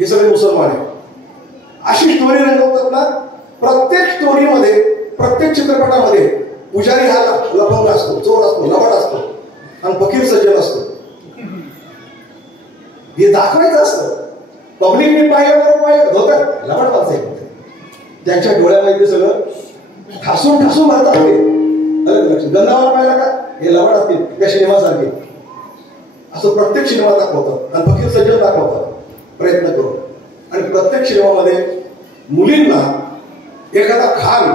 हे सगळे मुसलमान आहेत. अशी स्टोरी रंगवतात ना. प्रत्येक स्टोरीमध्ये, प्रत्येक चित्रपटामध्ये पुजारी हा लफंग असतो, चोर असतो, लबाड असतो आणि फकीर सज्जन असतो. हे दाखवायचं असतं. पब्लिकने पाहिलं धोतर लबाड माणसं त्यांच्या डोळ्यामध्ये सगळं ठासून मारतात. ते लक्ष गंधावर पाहिला का हे लबाड असतील त्या सिनेमासारखे, असं प्रत्येक सिनेमा दाखवतात आणि फकीर सज्जन दाखवतात प्रयत्न करून. आणि प्रत्येक सिनेमामध्ये मुलींना एखादा खान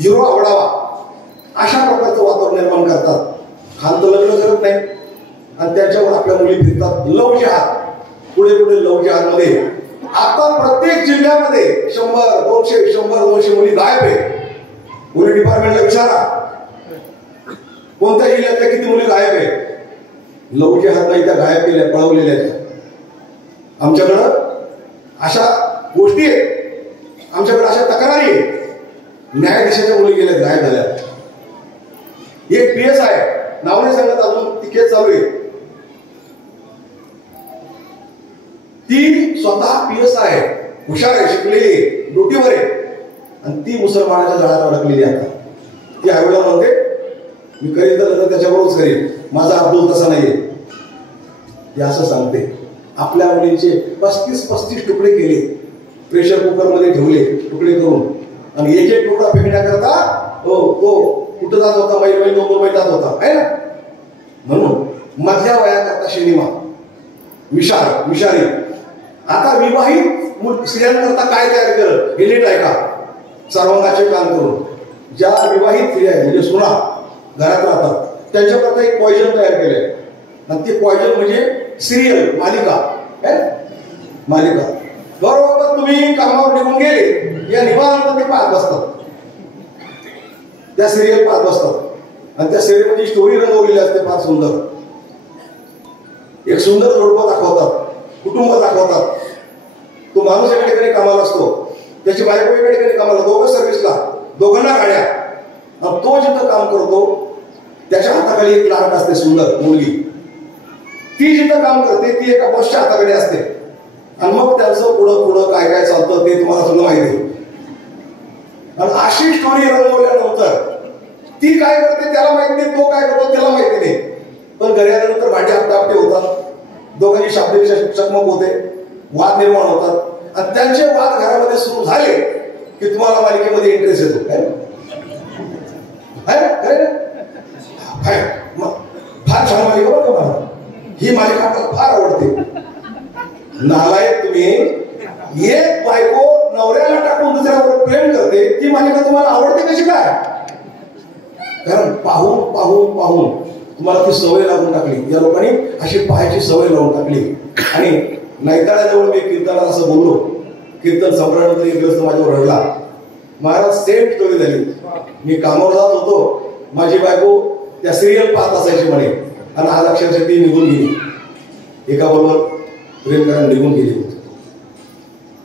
हिरो आवडावा अशा प्रकारचं वातावरण निर्माण करतात. खान तर लग्न करत नाही आणि त्याच्यावर आपल्या मुली फिरतात. लव जिहाद, पुढे लव जिहाद मध्ये आता प्रत्येक जिल्ह्यामध्ये 100-200 मुली गायब आहे. पोलीस डिपार्टमेंटला विचारा, कोणत्या जिल्ह्यातल्या किती मुली गायब आहे, लवचे हात नाही त्या गायब केल्या, पळवलेल्या आहेत. आमच्याकडं अशा गोष्टी आहेत, आमच्याकडे अशा तक्रारी आहेत. न्यायाधीशाच्या मुली गेल्या, गायब झाल्या. एक PSI नाव नाही सांगत, अजून ती केस चालू आहे. ती स्वतः PSI हुशार आहे, शिकलेली आहे, ड्युटीवर आहे, आणि ती मुसलमानाच्या जाळ्यात अडकलेली आहे. ती आईवडिला म्हणते मी करीन तर लग्न त्याच्याबरोबरच करीन, माझा अब्दुल तसा नाहीये. ती असं सांगते. आपल्या मुलींचे 35 तुकडे केले, प्रेशर कुकर मध्ये ठेवले तुकडे करून, आणि एक एक तुकडा फेकण्याकरता तो कुठं जात होता, मैल 2 मैल जात होता आहे ना. म्हणून मधल्या वयाकरता सिनेमा विषारी. आता विवाहित स्त्रियांकरता काय तयार केलं हे नीट ऐका, सर्वांगाचे काम करून. ज्या विवाहित स्त्रिया आहेत म्हणजे सुना घरात राहतात त्यांच्याकरता एक पॉइजन तयार केलंय, आणि ते पॉइजन म्हणजे सिरियल, मालिका. बरोबर तुम्ही कामावर निघून गेले या निवांत ते पाहत बसतात, त्या सिरियल पाहत बसतात, आणि त्या सिरियल मध्ये स्टोरी रंगवलेली असते फार सुंदर. एक सुंदर जोडपं दाखवतात, कुटुंब दाखवतात. तो माणूस एका ठिकाणी कामाला असतो, त्याची बायको एका ठिकाणी कामाला, दोघं सर्व्हिसला, दोघांना गाड्या. तो जिथं काम करतो त्याच्या हाताखाली एक लहान असते सुंदर मुलगी, ती जिथं काम करते ती एका बॉसच्या हाताकडे असते. आणि मग त्यांचं पुढं काय काय चालतं ते तुम्हाला सगळं माहिती आहे. आणि अशी स्टोरी रंगवल्यानंतर ती काय करते त्याला माहिती नाही, तो काय करतो त्याला माहिती नाही, पण घरी आल्यानंतर भांडी आपटे होतात, दोघांची शाब्दिक चकमक होते, वाद निर्माण होतात, आणि त्यांचे वाद घरामध्ये सुरू झाले की तुम्हाला मालिकेमध्ये इंटरेस्ट येतो. फार छान मालिका बरं का, मला ही मालिका आपल्याला फार आवडते. नालायक तुम्ही, एक बायको नवऱ्याला टाकून दुसऱ्यावर प्रेम करते, ती मालिका तुम्हाला आवडते कशी काय? कारण पाहून पाहून पाहून तुम्हाला ती सवय लागून टाकली. या लोकांनी अशी पाहायची सवय लावून टाकली. आणि नैताळ्याजवळ मी कीर्तनात असं बोललो, कीर्तन संपल्यानंतर एक दिवस माझ्यावर रडला. महाराज सेम स्टोरी झाली. मी कामावर जात होतो, माझी बायको त्या सिरियल पाहत असायची म्हणे, आणि आज अक्षरशः ती निघून गेली, एका बरोबर प्रेम करायला निघून गेली होती.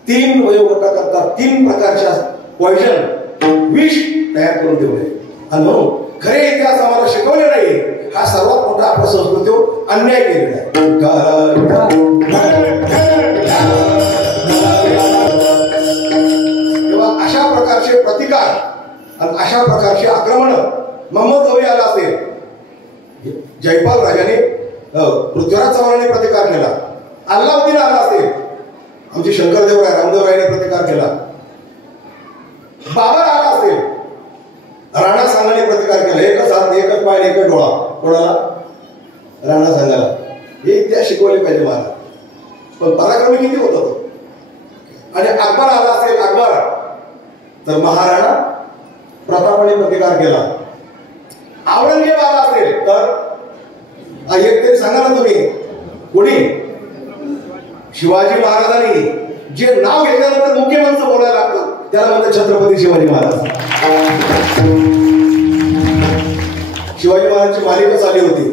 3 वयोगटाकरता 3 प्रकारच्या पॉइजन विष तयार करून ठेवले. आणि म्हणून खरे इतिहास आम्हाला शिकवले नाही. हा सर्वात मोठा आपल्या संस्कृतीवर अन्याय केलेला आहे. तेव्हा अशा प्रकारचे प्रतिकार आणि अशा प्रकारचे आक्रमण मोहम्मद गौरी आला असेल, जयपाल राजाने पृथ्वीराज चव्हाणांनी प्रतिकार केला, अल्लाउद्दीन आला असेल, आमचे शंकरदेवराय रामदेवरायने प्रतिकार केला, बाबर आला असेल, राणा सांगाने प्रतिकार केला, एकच हात एकच पाय एकच डोळा, कोणाला? राणा सांगाला. हे त्या शिकवले पाहिजे मला. पण पराक्रमी किती होता तो. आणि अकबर आला असेल, अकबर तर महाराणा प्रतापाने प्रतिकार केला. औरंगजेब आला असेल तर एक तरी सांगा ना तुम्ही, कोणी? शिवाजी महाराजांनी जे नाव घेतल्यानंतर मुख्य माणसं बोलायला लागतं त्याला म्हणतात छत्रपती शिवाजी महाराज. शिवाजी महाराजांची मालिका चालली होती,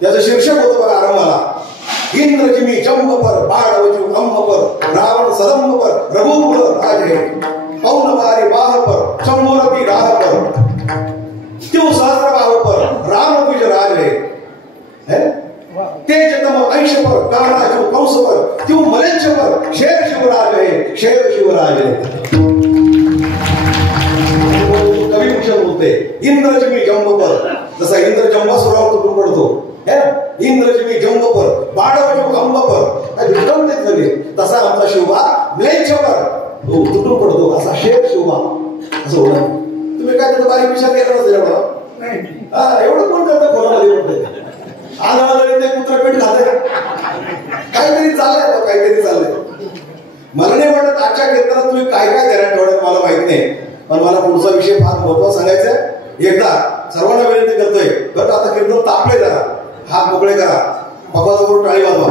त्याचं शीर्षक होतं बघा आरंभाला, इंद्रजिमी जंब पर बाळवजू अंब पर रावण सदंब पर रघुकुल राजे पौन बारी बाह पर चंबोरती राह पर त्यो सहस्र बाह पर राम कुज राज है तेज तम अंश पर कानाचू कंस पर त्यो मलेच्छ पर शेर शिवराज है, शेर शिवराज है. कवी भूषण बोलते इंद्रजिमी जंब पर, जसा इंद्र जंबासुरावर तुटून पडतो, इंद्रजिमी जंब पर बाळवजू अंब पर विक्रम तेच झाले, तसा आमचा शिवबा म्लेच्छ पर तुटून पडतो, असा शेर शिवबा असं होणार. तुम्ही काय त्याचा बारीक विचार केला नसेल एवढा. एवढं कोण करतं खोलामध्ये पडतंय, आजळी ते कुत्रपीठ खाते, काहीतरी चाललंय, काहीतरी चाललंय. मला नाही वाटत आजच्या कीर्तनात तुम्ही काय काय ध्यानात ठेवण्यात मला माहित नाही, पण मला पुढचा विषय फार महत्त्वाचा सांगायचा आहे. एकदा सर्वांना विनंती करतोय, बरं आता कीर्तन तापले जरा, हात मोकळे करा, पकवाजावर टाळी वाजवा.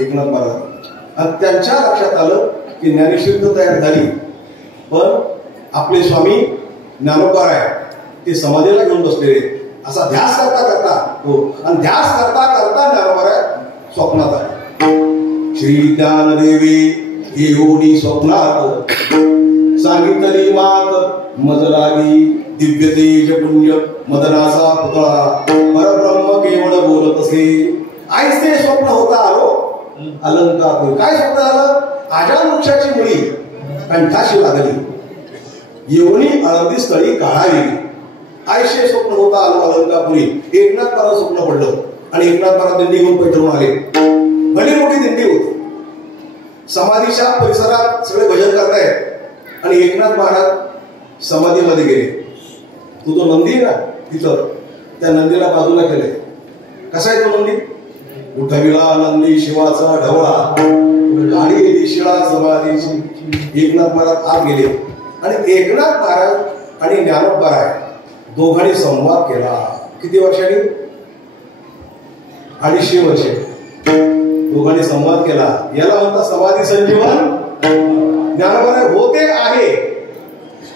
एकनाथ महाराज, आणि त्यांच्या लक्षात आलं की ज्ञानेश्वरी तर तयार झाली, पण आपले स्वामी ज्ञानोबा आहे ते समाधीला घेऊन बसलेले, असा ध्यास करता करता हो, आणि ध्यास करता करता ज्ञानोबा स्वप्नात आले. श्री ज्ञानदेवी येऊनी स्वप्नात, सांगितली मात मज लागी, दिव्य तेज पुण्य मदनाचा पुतळा, परब्रह्म केवळ बोलत असे. आईचे स्वप्न होता आलो अलंकापुरी. काय स्वप्न झालं? आजान वृक्षाची मुळी कंठाशी लागली, येऊनी आळंदी स्थळी काढावी. आईचे स्वप्न होता आलो अलंकापुरी. एकनाथ महाराज स्वप्न पडलं आणि एकनाथ महाराज दिंडी घेऊन पैठणून आले. भली मोठी दिंडी होती. समाधीच्या परिसरात सगळे भजन करतायत आणि एकनाथ महाराज समाधीमध्ये गेले. तो जो नंदी आहे ना तिथं, त्या नंदीला बाजूला केलंय. कसा आहे तो नंदी? उठविला नंदी शिवाचा ढवळा, गाडी शिळा समाधीची. एकनाथ महाराज आत गेले आणि एकनाथ महाराज आणि ज्ञानोबा आहे दोघांनी संवाद केला. किती वर्षांनी? 250 वर्षे दोघांनी संवाद केला. याला म्हणतात समाधी संजीवन. ज्ञानोबा होते आहे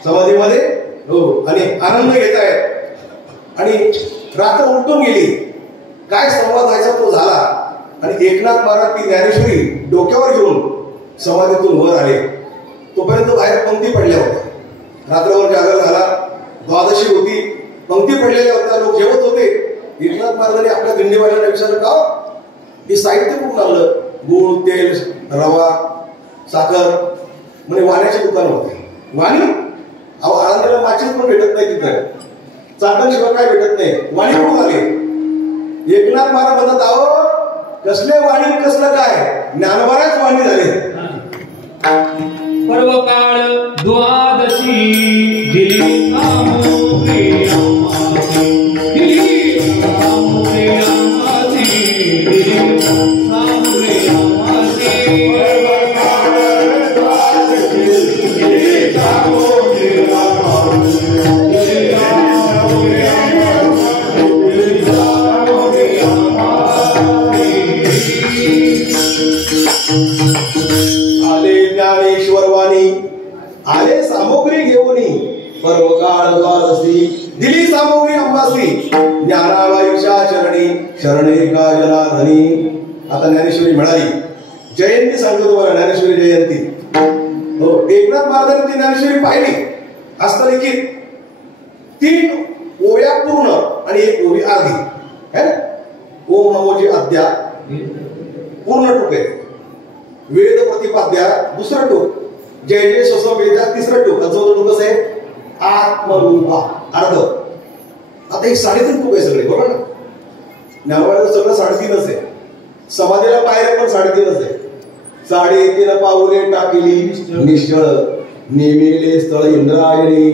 समाधीमध्ये हो, आणि आनंद घेत आहेत आणि रात्र उलटून गेली. काय संवाद व्हायचा तो झाला आणि एकनाथ महाराज ती ज्ञानेश्वरी डोक्यावर घेऊन समाधीतून वर आले. तोपर्यंत बाहेर पंक्ती पडल्या होत्या. रात्रभर जागर झाला, द्वादशी होती, पंक्ती पडलेल्या होत्या, लोक जेवत होते. एकनाथ महाराजांनी आपल्या दिंडीवाल्यांना विचारलं, का हे साहित्य कुठून आणलं? गूळ, तेल, रवा, साखर. म्हणजे वाण्याचे दुकान होते. वाणी? अहो, आळंदीला माचीच पण भेटत नाही तिथं, चाटणशिवाय काय भेटत नाही. वाणी कुठून आले? एकनाथ महाराज म्हणतात, अहो कसले वाणी कसलं काय, ज्ञानोबाच वाणी झाले. पर्वकाळ द्वादशी दिली सामोरे आम्हासी, दिली सामोरे आम्हासी, दिली सामोरे आम्हासी. पर्वकाळ द्वादशी दिली सामोरे आम्हासी, दिली सामोरे आम्हासी, दिली सामोरे आम्हासी. आले ज्ञानेश्वर वाणी, आले सामग्री घेऊनी, पर्वकाळ द्वादशी दिली सामग्री अंबासी, ज्ञानाबाईच्या चरणी शरणे का जनाधनी. आता ज्ञानेश्वरी मिळाली. जयंती सांगतो तुम्हाला, ज्ञानेश्वरी जयंती. हो, एकनाथ महाराजांनी ती ज्ञानेश्वरी पाहिली. हस्तलिखित 3 ओव्या पूर्ण आणि 1 ओवी अर्धी है ना. ओम नमोची अद्या पूर्ण टूक आहे. वेद प्रतिपाद्या दुसरं टूक, जय जय स्वसंवेद्या तिसरं टूक, चौथं टूक कसं आहे? आत्मरूपा अर्ध. आता एक 3.5 टूक आहे सगळे, बरोबर ना. ज्ञानोबाचं सगळं 3.5च आहे. समाधीला पायऱ्या पण 3.5च आहे. 3.5 पाऊले टाकली निश्चळ, नेमिले स्थळ इंद्रायणी.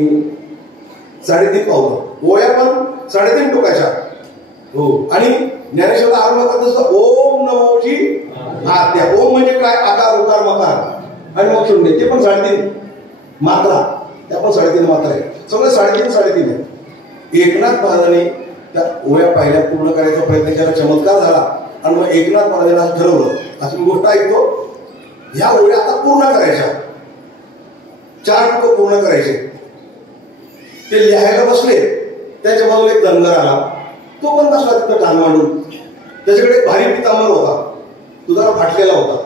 3.5 पाऊल. ओया पण 3.5 टोकाच्या. हो, आणि ज्ञानेश्वरला आरंभ करत असतो ओम नमोची आद्या. ओम म्हणजे काय? आकार उकार मकार आणि मग शून्य. ते पण 3.5 मात्रा, त्या पण 3.5 मात्रा आहे. सगळं 3.5 आहे. एकनाथ महाराजांनी त्या ओव्या पाहिल्या, पूर्ण करायचा प्रयत्न केला, चमत्कार झाला. आणि मग एकनाथ महाराजांना ठरवलं, अशी गोष्ट ऐकतो, ह्या ओव्या आता पूर्ण करायच्या, 4 टुकं पूर्ण करायचे. ते लिहायला बसले, त्याच्या बाजूला एक धनगर आला. तो पण बसला तिथं कान मांडून. त्याच्याकडे भारी पितांबर होता, तो जरा फाटलेला होता.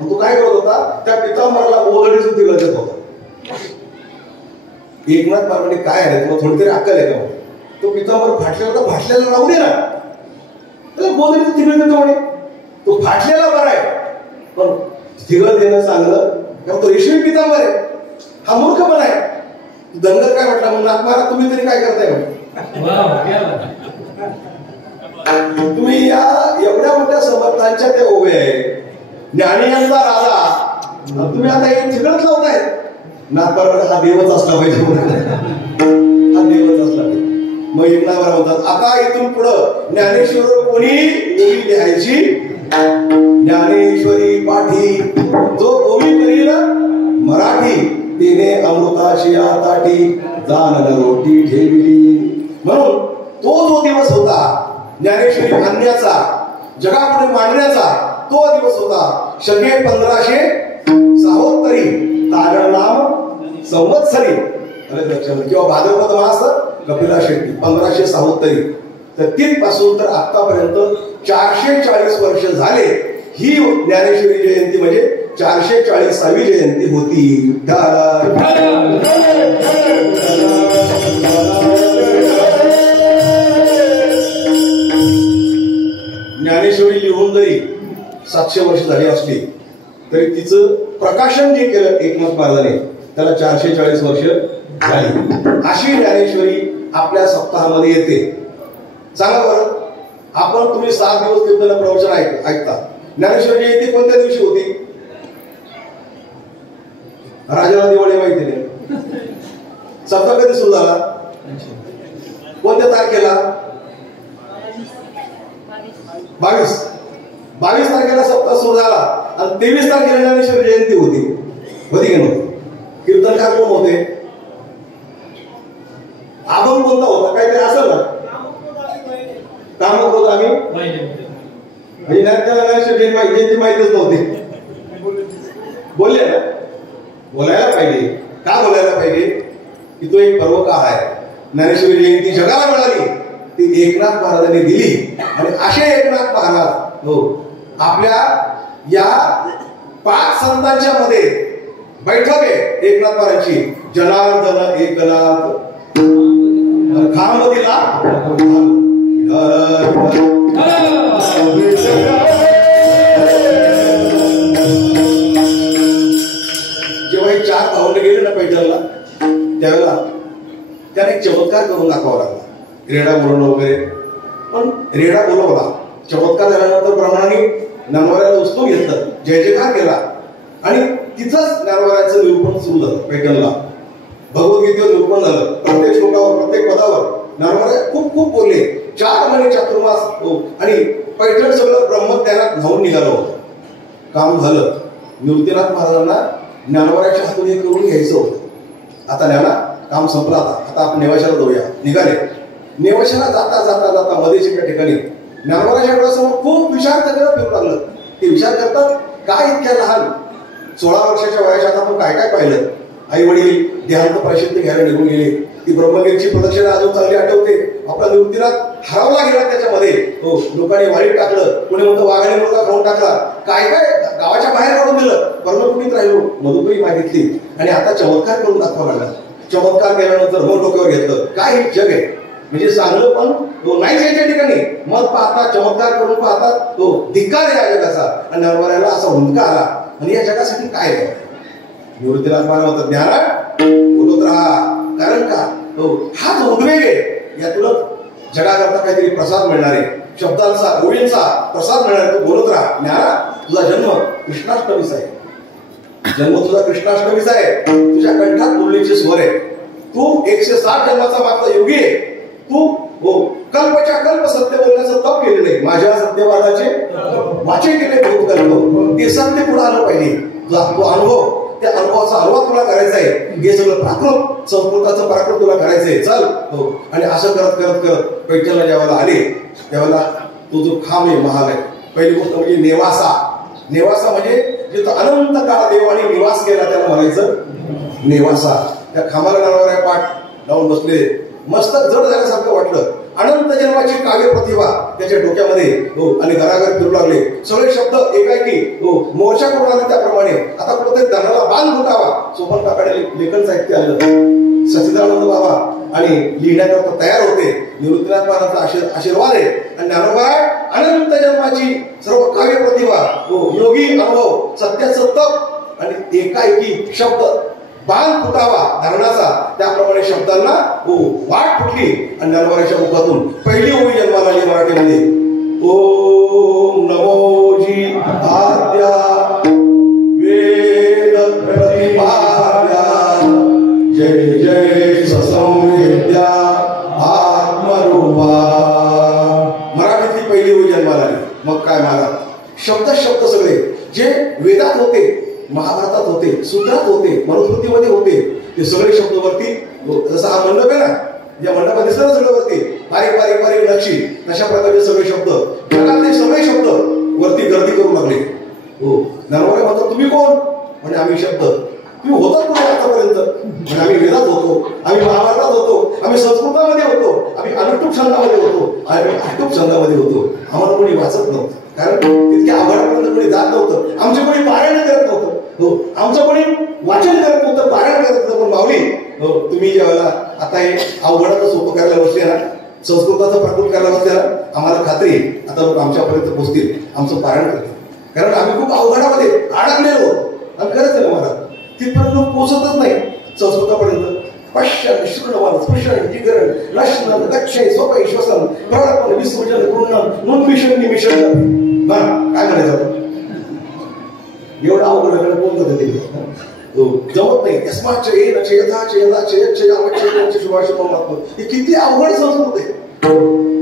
मग तो काय करत होता? त्या पितांबराला ओघडीचं तिला देत होता. एकनाथ महाराजांनी काय आहे, तुला थोडी तरी अक्कल आहे का? तो पितांबर फाटलेला होता, फाटलेला राहू दे ना, त्याला बोधडीचं तिघळ देतो म्हणे. तो फाटलेला बरा आहे, पण तिघळ देणं चांगलं, कारण तो रेशमी पितांबर आहे. हा मूर्खपणा आहे. दंगल काय म्हटला? मग नाथ महाराज तुम्ही तरी काय करताय म्हणे. तुम्ही या एवढ्या मोठ्या समर्थांच्या त्या उभे आहे, ज्ञानियांचा राजा, तुम्ही आता एक तिकडच लावताय. नाथपाराकडे हा देवच असला पाहिजे, हा देवच असला पाहिजे. मग एकनाथ म्हणतात, आता इथून पुढं ज्ञानेश्वर कोणी ओवी लिहायची, ज्ञानेश्वरी पाठी, जो ओवी करील मराठी, तिने अमृताशी ताटी, जाण रोटी ठेवली. म्हणून तो जो दिवस होता ज्ञानेश्वरी आणण्याचा, जगापुढे मांडण्याचा, तो दिवस होता शके 1576 तारण नाम संवत्सरी किंवा भाद्रपद मास कपिला शेट्टी 1576. तर तिथपासून तर आतापर्यंत 440 वर्ष झाले ही ज्ञानेश्वरी जयंती म्हणजे 440वी जयंती होती. ज्ञानेश्वरी लिहून जरी 700 वर्ष झाली असली तरी तिचं प्रकाशन जे केलं एकनाथ महाराजांनी त्याला 440 वर्ष झाली. अशी ज्ञानेश्वरी आपल्या सप्ताहामध्ये येते. सांगा बरं, आपण तुम्ही 7 दिवस कीर्तन प्रवचन ऐकता. ज्ञानेश्वरी जयंती कोणत्या दिवशी होती? राजाला दिवाळी माहिती नाही. सप्ताह कधी सुरू झाला? कोणत्या तारखेला? 22 तारखेला सप्ताह सुरू झाला आणि 23 तारखेला ज्ञानेश्वरी जयंती होती की नव्हती? कीर्तनकार कोण होते? अभंग कोणता होता? काहीतरी असेल ना? कामक्रोध आम्ही म्हणजे ज्ञानेश्वरी जयंती माहितीच नव्हती. बोलले ना, बोलायला पाहिजे. का बोलायला पाहिजे की तो एक पर्व काळ आहे. ज्ञानेश्वरी जयंती जगाला मिळाली ती एकनाथ महाराजांनी दिली आणि असे एकनाथ महाराज आपल्या या 5 संतांच्या मध्ये बैठक आहे एकनाथ महाराजांची. जनार्दन एकनाथ खामदिला जेव्हा हे 4 भावंड गेले ना पैठणला त्यावेळेला त्याने एक चमत्कार करून दाखवावा लागला. रेडा बोलणं वगैरे, पण रेडा बोलवला. चमत्कार झाल्यानंतर ब्राह्मणांनी ज्ञानोबाला उचलून घेतलं, जय जयकार केला आणि तिथंच ज्ञानोबाचं निरूपण सुरू झालं. पैठणला भगवद्गीतेवर निरूपण झालं. प्रत्येक श्लोकावर प्रत्येक पदावर ज्ञानोबा खूप बोलले. 4 महिने चातुर्मास आणि पैठण सगळं ब्रह्मज्ञानात न्हावून निघालं होतं. काम झालं. निवृत्तीनाथ महाराजांना ज्ञानोबाच्या हातून हे करून घ्यायचं होतं. आता ज्ञाना काम संपलं. आता आपण नेवाशाला जाऊया. निघाले. नेवाशाला जाता जाता जाता मध्येच एका ठिकाणी ज्ञानोबाच्या डोळ्यासमोर खूप विचार सगळं फिरू लागलं. ते विचार करतात काय इतक्या लहान 16 वर्षाच्या वयाच्यात आपण काय काय पाहिलं. आई वडील देहांत प्रायश्चित्त घ्यायला निघून गेले. ती ब्रह्मगिरीची प्रदक्षिणा अजून चांगली आठवते. आपला निवृत्तीनाथ हरवला गेला त्याच्यामध्ये. लोकांनी वाईट टाकलं. कोणी म्हणतं वाघाने मुलगा खाऊन टाकला. काय काय गावाच्या बाहेर काढून दिलं. परमकुटीत राहिलो. मधुकरी मागितली आणि आता चमत्कार करून दाखवा लागला. चमत्कार केल्यानंतर मग डोक्यावर घेतलं. काय हे जग आहे म्हणजे चांगलं पण नाही याच्या ठिकाणी मत पाहतात, चमत्कार करून पाहतात. तो धिक्कार आहे या जगाचा. आणि नरवऱ्याला असा हुंदका आला आणि या जगासाठी काय आहे? निवृत्तीनाथ महाराज म्हणतात ज्ञाना बोलत राहा. कारण का हा जो उद्वेग आहे यातूनच जगाकरता काहीतरी प्रसाद मिळणार आहे. शब्दांचा ओळींचा प्रसाद मिळणार आहे. तो बोलत राहा. ज्ञाना तुझा जन्म कृष्णाष्टमीचा आहे. जन्म तुझा कृष्णाष्टमीचा आहे. तुझ्या कंठात मुरलीचे स्वर आहे. तू 160 जन्माचा मागचा योगी आहे. तू कल्पच्या कल्प सत्य बोलण्याचं तप केलेलं आहे. माझ्या सत्यवादाचे वाचे केले बहुत कल्प. ते सत्य पुढे आलं पाहिजे. तो अनुभव, त्या अनुभवाचा अनुवाद तुला करायचा आहे. हे सगळं प्राकृत संस्कृताचं प्राकृत तुला करायचंय. चल आणि असं करत करत करत पैठणला ज्यावेळेला आले त्यावेळेला तो जो खांब आहे महाल आहे. पहिली गोष्ट म्हणजे नेवासा. नेवासा म्हणजे जिथं अनंत काळ देवाने निवास केला त्याला म्हणायचं नेवासा. त्या खांबाला नावावर पाठ लावून बसले. मस्तक जड झाल्यासारखं वाटलं. अनंत जन्माची काव्य प्रतिभा त्याच्या डोक्यामध्ये आणि घराघर फिरू लागले. सगळे शब्द एकाएकी मोर्चा करून आले. त्याप्रमाणे आता कुठेतरी धनाला बांध फुटावा. सोबत काकाडे लेखन साहित्य आलं. सच्चिदानंद बाबा आणि लिहिण्याकरता तयार होते. निवृत्तीनाथ महाराजांचा आशीर्वाद आहे. आणि ज्ञानोबा अनंत जन्माची सर्व काव्य प्रतिभा, योगी अनुभव, सत्याचं तप आणि एकाएकी शब्द बांध फुटावा धरणाचा. त्याप्रमाणे शब्दांना वाट फुटली आणि ज्ञानोबाच्या मुखातून पहिली ओवी जन्माला आली मराठीमध्ये. ओम नमोजी आद्या वेद प्रतिपाद्या जय जय ससंवेद्या आत्मरूपा. मराठीतली पहिली ओवी जन्माला आली. मग काय महाराज शब्द सगळे जे वेदात होते, महाभारतात होते, सूत्रात होते, मनुस्मृतीमध्ये होते, ते सगळे शब्द वरती. जसा हा मंडप आहे ना, या मंडपात दिसलं सगळं वरती बारीक बारीक बारीक नक्षी, अशा प्रकारचे सगळे शब्द, जगातले सगळे शब्द वरती गर्दी करू लागले. हो, ज्ञानोबा म्हणतात तुम्ही कोण? म्हणजे आम्ही शब्द. तुम्ही होतात कुठे आतापर्यंत? म्हणजे आम्ही वेदात होतो, आम्ही महाभारतात होतो, आम्ही संस्कृतामध्ये होतो, आम्ही अनुष्टुप छंदामध्ये होतो, आम्ही अष्टुप छंदामध्ये होतो. आम्हाला कोणी वाचत नव्हतं, कारण तितक्या अवघडापर्यंत कोणी जात नव्हतं. आमचे कोणी पारायण करत नव्हतं. हो, आमचं कोणी वाचन करत नव्हतं, पारायण करत नव्हतं. पण माऊली, हो, तुम्ही ज्यावेळेला आता हे अवघडाचं सोपं करायला बसले ना, संस्कृताचं प्रकट करायला बसले ना, आम्हाला खात्री आहे आता लोक आमच्यापर्यंत पोहोचतील, आमचं पारायण करतील. कारण आम्ही खूप अवघडामध्ये अडकलेलो होतो. आणि खरंच आहे महाराज, तिथपर्यंत लोक पोहोचतच नाही संस्कृतापर्यंत. पश्चात श्रुणवान स्पृशन जिगरण लक्षण दक्षय स्वपय श्वसन प्राणपण विसर्जन कृणन नुन्मिशन निमिषण. काय म्हणायचं? एवढं अवघड कोण करते ते? जमत नाही. यस्माच येन चेता चेता चेत चेत शुभाशुभ. हे किती अवघड संस्कृत आहे.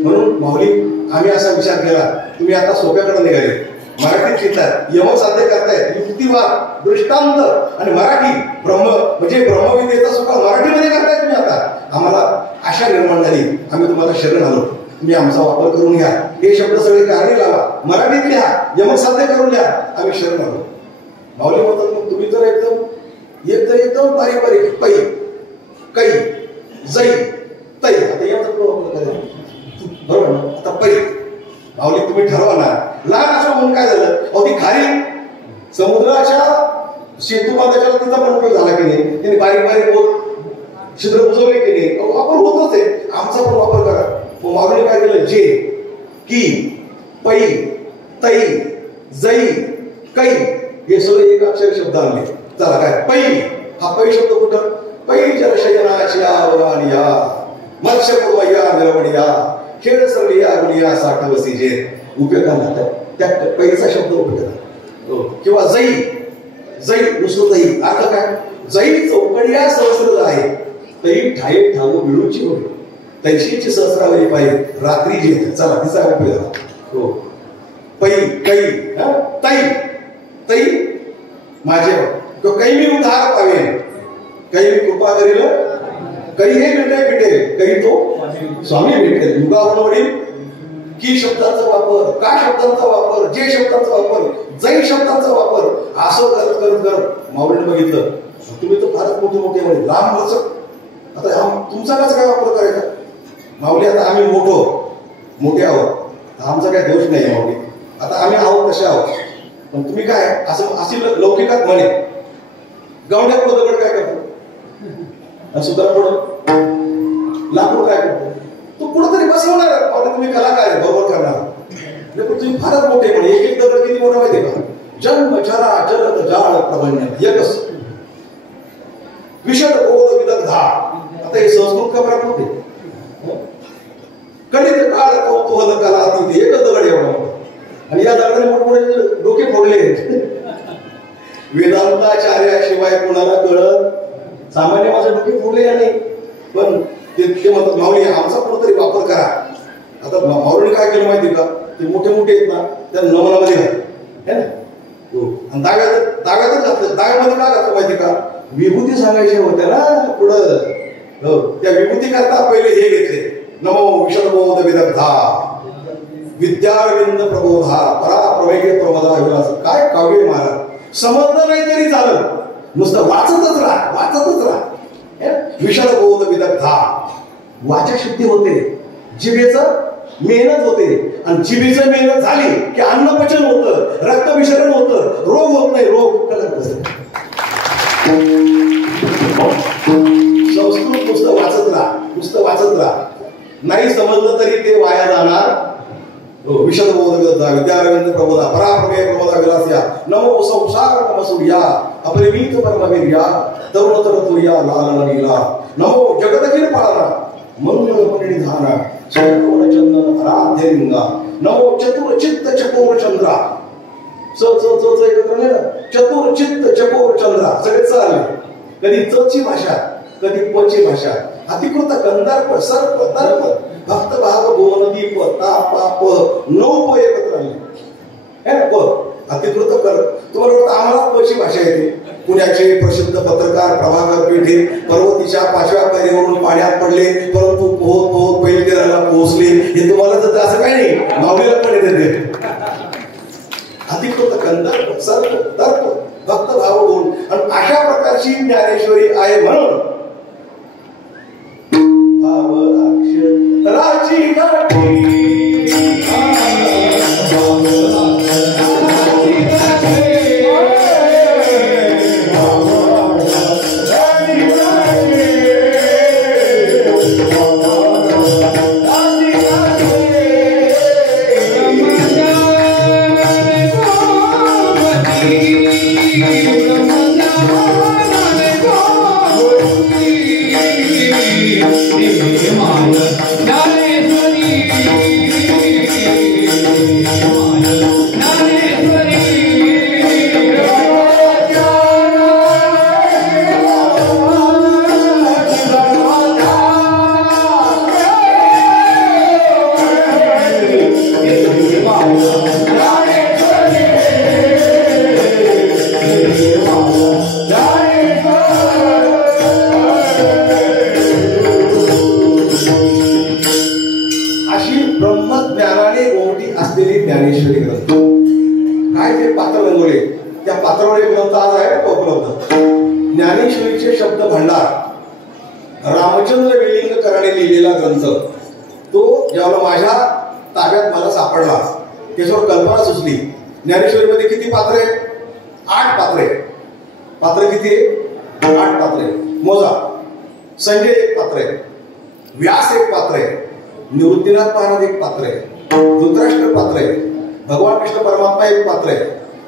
म्हणून माऊली, आम्ही असा विचार केला, तुम्ही आता सोप्याकडे निघाले, मराठीत शिकतात, यम साध्य करतायत, युक्तिवाद, दृष्टांत आणि मराठी ब्रह्म म्हणजे ब्रह्मविद्येचा सुद्धा मराठीमध्ये करतायत तुम्ही. आता आम्हाला आशा निर्माण झाली, आम्ही तुम्हाला शरण आलो, तुम्ही आमचा वापर करून घ्या. हे शब्द सगळे कारणे लावा, मराठीत लिहा, यम साध्य करून लिहा, आम्ही शरण आलो. माऊली म्हणतात मग तुम्ही तर एकदम बारीक बारीक पै कै जै तै. आता याचं बरोबर ना? आता पै माऊली तुम्ही ठरवा ना. लहान असं म्हणून काय झालं? अहो ती खारी समुद्राच्या सेतूबांधाच्या तिचा पण उपयोग झाला की नाही? त्यांनी बारीक बारीक बोट छिद्र बुजवले की नाही? वापर होतच आहे, आमचा पण वापर करा. मग माऊली काय केलं? जे की पै तै जै कै हे सगळे एक अक्षर शब्द आणले. चला काय पै, हा पै शब्द कुठं? पै जल शयनाच्या वरानिया मत्स्य पूर्वया मिरवणिया खेळ सरलिया गुलिया साठवसी जे उपयोगाला त्या पैचा शब्द उपयोगाला. किंवा जै जै नुसतं जै अर्थ काय? जै चौकडिया सहस्र आहे तरी ठाये ठाऊ मिळूची होईल तैशीची सहस्रावरी पाहिजे रात्री जी. चला तिचा उपयोग झाला. हो, पै कै तै तै माझे कै मी उद्धार पावेन, कै मी कृपा करील, कै हे भेटेल, कै तो स्वामी भेटेल. युगाहून वडील की शब्दांचा वापर, का शब्दांचा वापर, जे शब्दांचा वापर, जै शब्दांचा वापर, असं करत करत करत माऊलीने बघितलं तुम्ही तर फारच मोठे मोठे म्हणे लांब लचक. आता तुमचा कसं काय वापर करायचा? माऊली आता आम्ही मोठे आहोत, आमचा काय दोष नाही माऊली. आता आम्ही आहोत तसे आहोत, पण तुम्ही काय असं अशी लौकिकात म्हणे गावड्या पुढं दगड काय करतो, सुद्धा पुढं लाकूड काय करतो, तो कुठंतरी बसवणार. तुम्ही कलाकार आहे, बरोबर करणार. पण तुम्ही फारच मोठे म्हणे. एक एक दगड किती मोठा माहिती का? जन्म जरा जलद जाळ प्रबंध एकच विषद बोध विदग्धा. आता हे संस्कृत का बरं होते? कलित काळ कौतूहल कला अति एकच दगड एवढा मोठा, आणि या दगडाने मोठमोठे डोके फोडले. वेदांताचार्याशिवाय कोणाला कळत? सामान्य माझे डोके फोडले या नाही. पण ते म्हणतात माऊली आमचा कुठंतरी वापर करा. आता माऊलीने काय केलं माहिती का? ते मोठे मोठे आहेत ना, त्या नमनामध्ये घातले है ना. आणि दाव्यातच घातलं. दाव्यामध्ये काय घातलं माहिती का? विभूती सांगायच्या होत्या ना पुढं. त्या विभूती करता पहिले हे घेतले, नमो विषदबोध विदग्धा विद्यारविंद प्रबोधा परा प्रवेगे प्रमोदा विलास. काय काव्य महाराज, समजलं नाही तरी चालत, नुसतं वाचतच राहा. विषदबोध विदग्धा. वाचा शुद्धी होते, जिभेचं मेहनत होते, आणि जिभेचं मेहनत झाली की अन्नपचन होतं, रक्तभिसरण होतं, रोग होत नाही. रोग कळत नसतं. संस्कृत नुसतं वाचत राहा. नाही समजलं तरी ते वाया जाणार. विषदबोध विद्यारविंद प्रबोधा पराप्रमेय प्रबोधा विलासिया नमो संसार नम सूर्या अपरिमित परमवीर्या तरुण तरतुर्या लालन लीला नमो जगतहीन पाळना मंगल परिधाना चंदन चंदन आराध्य लिंगा नमो चतुर चित्त चकोर चंद्रा. च एकत्र नाही ना, चतुर चित्त चकोर चंद्रा सगळे चालले. कधी चची भाषा, कधी पची भाषा. अतिकृत कंदार्प सर्प दर्प भक्त भाव भुवन दीप ताप नऊ प एकत्र आले. अतिकृत कर. तुम्हाला वाटतं आम्हाला पची भाषा येते? पुण्याचे प्रसिद्ध पत्रकार प्रभाकर पेठे पर्वतीच्या 5व्या पायरीवरून पाण्यात पडले, परंतु पोहत पहिल्या पोहोचले. हे तुम्हाला तर असं काही नाही, माऊलीला पण येते. अधिकृत कंदर्प सर्प तर्प भक्त भाव गुण आणि अशा प्रकारची ज्ञानेश्वरी आहे म्हणून भाव अक्षराची गाठी ज्ञानेश्वरी ग्रंथ काय ते पात्र रंगवले त्या पात्रावर एक ग्रंथ आज आहे तो उपलब्ध ज्ञानेश्वरीचे शब्द भंडार रामचंद्र वेलिंगकरांनी लिहिलेला ग्रंथ तो ज्यावेळेला माझ्या ताब्यात मला सापडला त्याच्यावर कल्पना सुचली. ज्ञानेश्वरीमध्ये किती पात्र आहे? 8 पात्र आहे. पात्र किती आहे? 8 पात्र आहे. मोजा. संजय एक पात्र आहे, व्यास एक पात्र आहे, निवृत्तीनाथ महाराज एक पात्र आहे, धृतराष्ट्र पात्र आहे, भगवान कृष्ण परमात्मा एक पात्र आहे,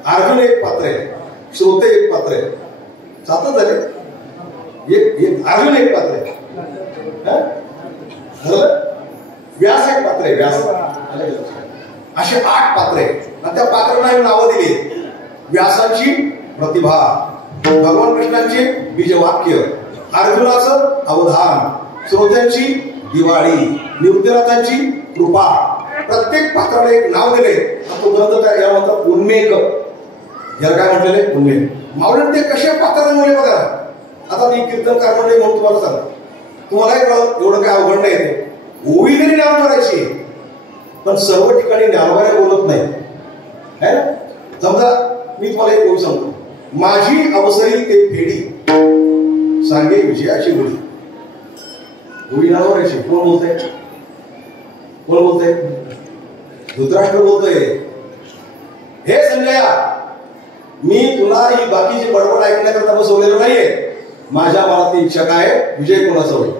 अर्जुन एक पात्र आहे, श्रोते एक पात्र आहे. 7 झाले. एक अर्जुन एक पात्र आहे, व्यास एक पात्र आहे, व्यास. असे 8 पात्र आहे आणि त्या पात्रांना नावं दिली. व्यासांची प्रतिभा, भगवान कृष्णांची बीजवाक्य, अर्जुनाचं अवधान, श्रोत्यांची दिवाळी, निवृत्तीनाथांची कृपा. प्रत्येक पात्राला एक नाव दिले. तो ग्रंथ याला म्हणतात उन्मेक. याला काय म्हटलेले? उन्मेक. मावळण ते कशा पात्रांमुळे बघा. आता मी कीर्तनकार मंडळी म्हणून तुम्हाला सांगतो, तुम्हालाही कळत एवढं काय अवघड नाही ते. ओवी जरी ज्ञान करायची पण सर्व ठिकाणी ज्ञानवाऱ्या बोलत नाही. समजा मी तुम्हाला एक ओवी सांगतो. माझी अवसरी ते फेडी सांगे विजयाची गोडी. ओवी ज्ञानवाऱ्याची कोण बोलतंय? कोण बोलतंय? धृतराष्ट्र बोलतोय, हे संजया मी तुला ही बाकीची बडबड ऐकण्याकरता बसवलेलं नाहीये. माझ्या मनातली इच्छा काय? विजय कोणाचा होईल?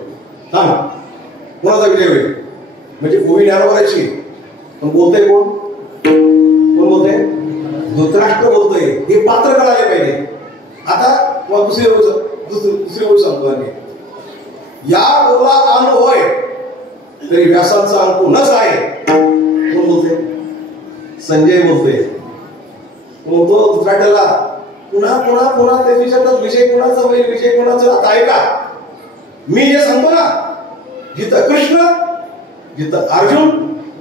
सांग, कोणाचा विजय होईल? म्हणजे ओवी ज्ञानवाऱ्याची. पण बोलतोय कोण? कोण बोलतोय? धृतराष्ट्र बोलतोय. हे पात्र कळाले पाहिजे. आता तुम्हाला दुसरी गोष्ट सांगतो आम्ही. या बोला अन होय तरी व्यासांचा अंकु नच आहे. कोण बोलते? संजय बोलते. बोलतो धृतराष्ट्राला पुन्हा पुन्हा पुन्हा ते विचारतात विजय कोणाचा होईल, विजय कोणाचा. आता ऐका, मी जे सांगतो ना, जिथं कृष्ण, जिथं अर्जुन,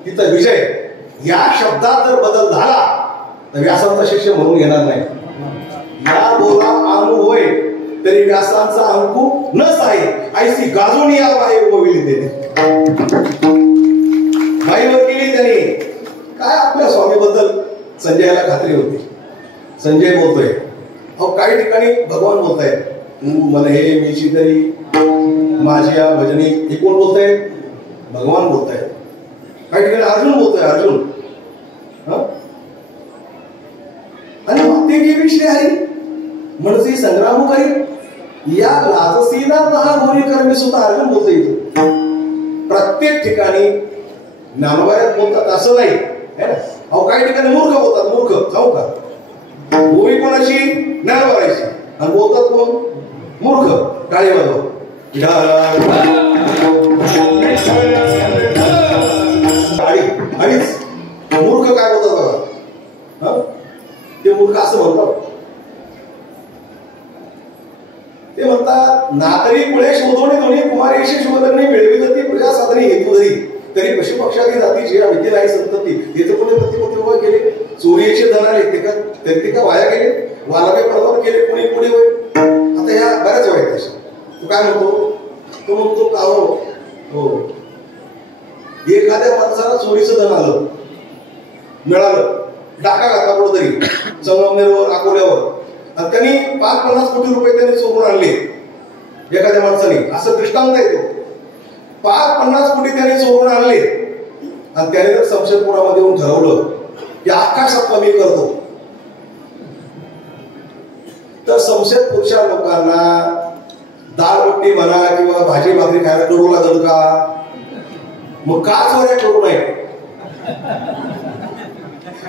तिथं विजय, या शब्दात जर बदल झाला तर व्यासांचा शिष्य म्हणून घेणार नाही. या बोला अनु होय तरी व्यासांचा अंकु नच आहे. ऐसी गाजून या बाई उभविली त्याने. बाईवर केली त्याने. काय आपल्या स्वामीबद्दल संजयाला खात्री होती. संजय बोलतोय, अहो काही ठिकाणी भगवान बोलताय, मन हे मीची तरी माझी या भजनी. हे कोण बोलताय? भगवान बोलताय. काही ठिकाणी अर्जुन बोलतोय, अर्जुन. आणि माते के विषय आहे म्हणजे संग्राम करी या लाजसीना महाभोरी कर्मी सुद्धा अर्जुन बोलतोय. इथं प्रत्येक ठिकाणी ज्ञानवाऱ्यात बोलतात असं नाही. अहो काही ठिकाणी मूर्ख बोलतात. मूर्ख जाऊ का? ओवी कोणाची? ज्ञानवाऱ्याची. आणि बोलतात कोण? मूर्ख. टाळी वाजव. अडीच मूर्ख काय बोलतात बघा. ते मूर्ख असं म्हणतात. ते म्हणतात नातरी कुळे शोधोनी दोन्ही कुमारेशी शोधणी मिळवी जाती प्रजा साधनी हेतू धरी तरी पशुपक्षादी जातीची अविद्य नाही संतती. हे तर कोणी प्रतिपत्ती उभा केले. चोरीचे धन आले ते का वाया गेले. वालावे प्रदान केले कोणी पुढे होय. आता ह्या बऱ्याच वाईट तशा. तू काय म्हणतो? तो म्हणतो का हो एखाद्या माणसाला चोरीचं धन आलं, मिळालं, डाका घातला कुठंतरी संगमनेरवर अकोल्यावर, आणि त्यांनी 5-50 कोटी रुपये त्यांनी चोरून आणले एखाद्या माणसाने. असं दृष्टांत आहे तो. 5-50 कोटी त्यांनी चोरून आणले आणि त्याने जर शमशेरपुरामध्ये येऊन ठरवलं की आकाशात कमी करतो, तर शमशेरपूरच्या लोकांना दाळबट्टी म्हणा किंवा भाजी भाकरी खायला कडू लागल का? मग का चोऱ्या करू नये?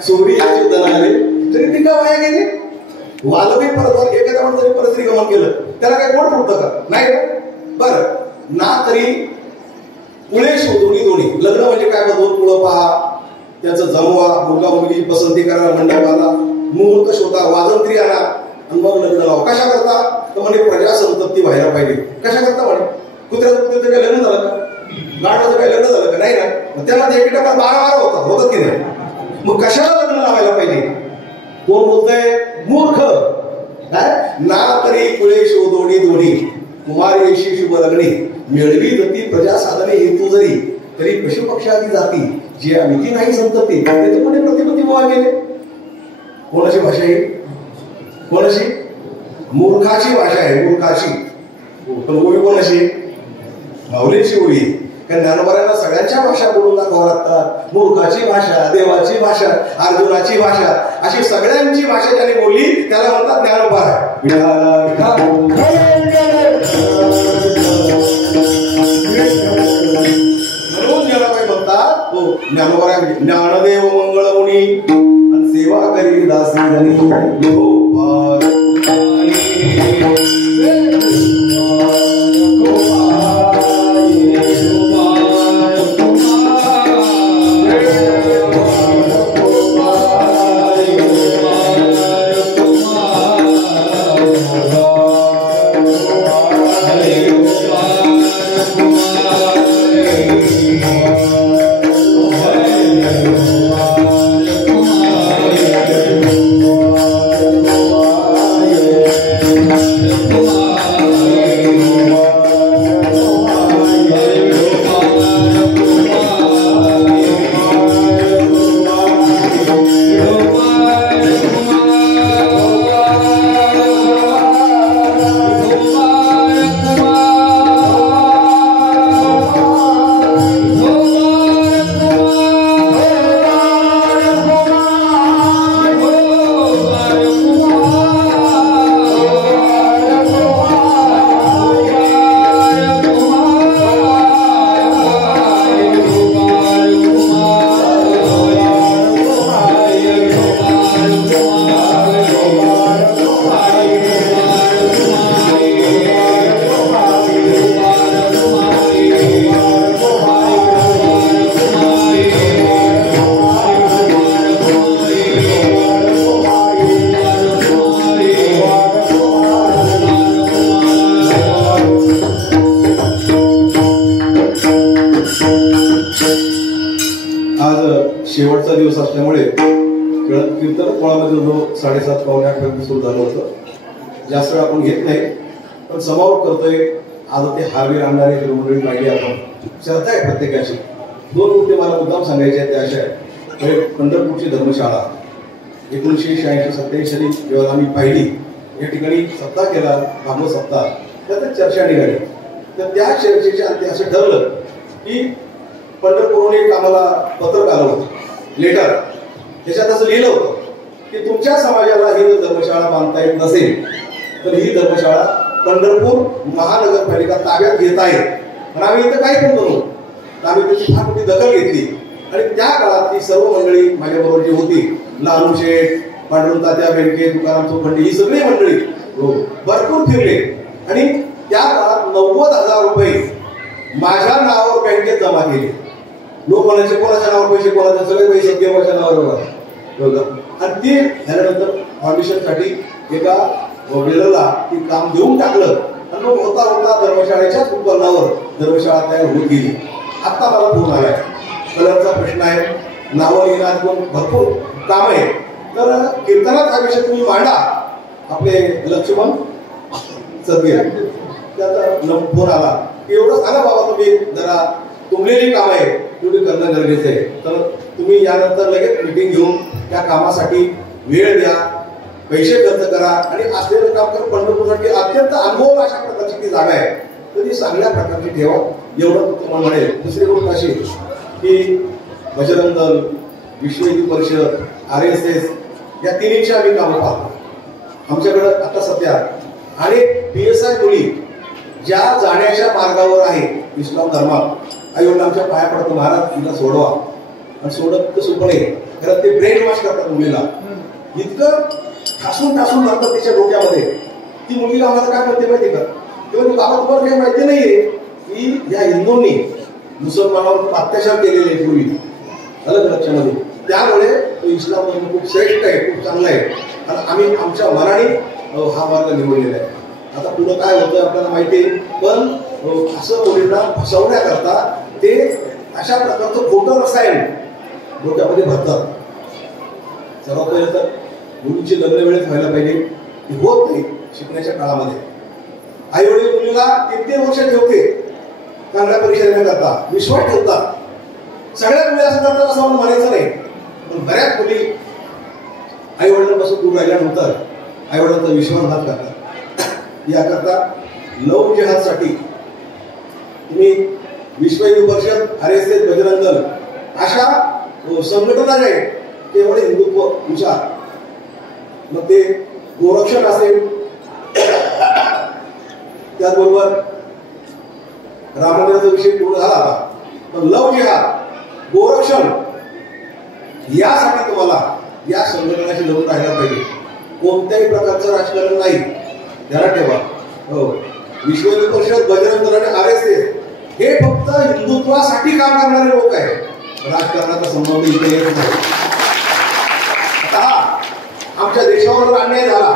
चोरी याची दर आले तरी ती का वाया गेली? वालवी परत एखाद्या माणसाने परत गमन केलं त्याला काय कोण फुटतं का? नाही ना. बरं ना तरी पुळे शोधून दोन्ही लग्न म्हणजे काय? बदलून पुढं पहा, त्याचं जमवा, मुलगा मुलगी पसंती करा, मंडपाला मुहूर्त शोधा, वाजंत्री आणा आणि मग लग्न लावा. कशा करता? तर म्हणजे प्रजा संतप्ती व्हायला पाहिजे. कशा करता म्हणे? कुत्र्याचं काय लग्न झालं का? गाढवाचं काय लग्न झालं का? नाही ना. त्यांना एक टक्का 12 होतात की नाही? मग कशाला लग्न लावायला पाहिजे? कोण बोलतंय? मूर्ख. ना तरी कुळे शोधोडी दोन्ही कुमारेशी शुभ लग्ने मिळवी गती प्रजा साधने हेतू जरी तरी पशुपक्षादी जाती जी मिती नाही संतती ते तर कोणी प्रतिपत्ती बोवा गेले. कोणाची भाषा आहे? कोणाशी? मूर्खाची भाषा आहे, मूर्खाची. पण ओवी कोणाशी? माऊलीची ओवी. कारण ज्ञानोबांना सगळ्यांच्या भाषा बोलून दाखवावं लागतात. मूर्खाची भाषा, देवाची भाषा, अर्जुनाची भाषा, अशी सगळ्यांची भाषा ज्याने बोलली त्याला म्हणतात ज्ञानोबा. म्हणून ज्ञानोबाई म्हणतात तो ज्ञानोबा ज्ञानदेव मंगळमुनी आणि सेवा करी दासी धनी शेवटचा दिवस असल्यामुळे कीर्तन कोळामध्ये जो 7:30-8 सुरू झालं होतं. जास्त वेळ आपण घेत नाही, पण समारोप करतोय. आज ते हारवीर आणणारे मंडळी पाहिली आपण. श्रद्धा आहे प्रत्येकाची. 2 गोष्टी मला मुद्दाम सांगायच्या आहेत त्या अशा आहेत. पंढरपूरची धर्मशाळा 1986-87 साली जेव्हा आम्ही पाहिली, या ठिकाणी सप्ताह केला, भागवत सप्ताह, त्यात चर्चा निघाली. तर त्या चर्चेच्या अंती असं ठरलं की पंढरपूरहून एक आम्हाला पत्रक आलं होतं, लेटर. त्याच्यात असं लिहिलं होतं की तुमच्या समाजाला ही धर्मशाळा बांधता येत नसेल तर ही धर्मशाळा पंढरपूर महानगरपालिका ताब्यात घेत आहे आणि आम्ही इथं काय पण बनवू. तर आम्ही त्याची फार मोठी दखल घेतली आणि त्या काळात ती सर्व मंडळी माझ्याबरोबर जी होती, लहानू शेठ, पांडुरंग तात्या बेंडके, तुकाराम चोखंडे, ही सगळी मंडळी भरपूर फिरले आणि त्या काळात 90,000 रुपये माझ्या नावावर बँकेत जमा केले. लोक म्हणायचे कोणाच्या नावावर पैसे, कोणाच्या सगळे पैसे देवाच्या नावावर. आणि ते झाल्यानंतर ऑडिशनसाठी एका बिल्डरला ती काम देऊन टाकलं आणि मग होता होता धर्मशाळेच्याच उत्पन्नावर धर्मशाळा तयार होत गेली. आता मला फोन आलाय, कलरचा प्रश्न आहे, नावं लिहिण्यात भरपूर काम आहे, तर कीर्तनात हा विषय तुम्ही मांडा. आपले लक्ष्मण सदगीर त्याचा फोन आला की एवढं सांगा बाबा, तुम्ही जरा तुंबलेली काम आहे तेवढी करणं गरजेचं आहे. तर तुम्ही यानंतर लगेच मीटिंग घेऊन त्या कामासाठी वेळ द्या, पैसे खर्च करा आणि असलेलं काम कर. पंढरपूरसाठी अत्यंत अनमोल अशा प्रकारची ती जागा आहे, तर ती चांगल्या प्रकारची ठेवा, एवढं तुम्हाला म्हणेल. दुसरी गोष्ट अशी की बजरंग दल, विश्व हिंदू परिषद, RSS या तिन्हीची आम्ही कामं पाहतो. आमच्याकडं आता सध्या अनेक PSI मुली ज्या जाण्याच्या मार्गावर आहे इस्लाम धर्मात, आई वडील आमच्या पाया पडतो, महाराज तिला सोडवा, आणि सोडत तर सुद्धा नाही, खरं ते ब्रेन वॉश करतात मुलीला, इतकं ठासून लागतात तिच्या डोक्यामध्ये. ती मुलगी आम्हाला काय म्हणते माहिती का, तेव्हा बाबा तुम्हाला काही माहिती नाहीये की या हिंदूंनी मुसलमानावर अत्याचार केलेले पूर्वी, अलग लक्षामध्ये, त्यामुळे इस्लाम धर्म खूप श्रेष्ठ आहे, खूप चांगला आहे, आणि आम्ही आमच्या मनाने हा मार्ग निवडलेला आहे. आता पुढं काय होतं आपल्याला माहिती आहे, पण असं मुलींना फसवण्याकरता ते अशा प्रकारचं खोटं रसायन डोक्यामध्ये भरतात. सर्वात पहिले तर मुलीची लग्न वेळेत व्हायला पाहिजे, ही होत नाही शिकण्याच्या काळामध्ये. आई वडील मुलीला 3-3 वर्ष ठेवते चांगल्या परीक्षा देण्याकरता, विश्वास ठेवतात. सगळ्यात मुली असं करतात असं मला म्हणायचं नाही, पण बऱ्याच मुली आई वडिलांपासून दूर राहिल्यानंतर आई वडिलांचा विश्वासघात करतात. याकरता लव जिहादसाठी तुम्ही विश्व हिंदू परिषद, RSS, बजरंग दल अशा संघटना ज्या आहेत ते एवढे हिंदुत्व विचार, मग ते गोरक्षण असेल, त्याचबरोबर राम मंदिराचा विषय पूर्ण झाला आता, पण लव जिहाद, गोरक्षण यासाठी तुम्हाला या संघटनाशी लढून राहायला पाहिजे. कोणत्याही प्रकारचं राजकारण नाही, ध्यानात ठेवा. हो, विश्व हिंदू परिषद, बजरंग दल आणि RSS हे फक्त हिंदुत्वासाठी काम करणारे लोक आहेत, राजकारणाचा संबंध इथे येत नाही. आता आमच्या देशावर अन्याय झाला,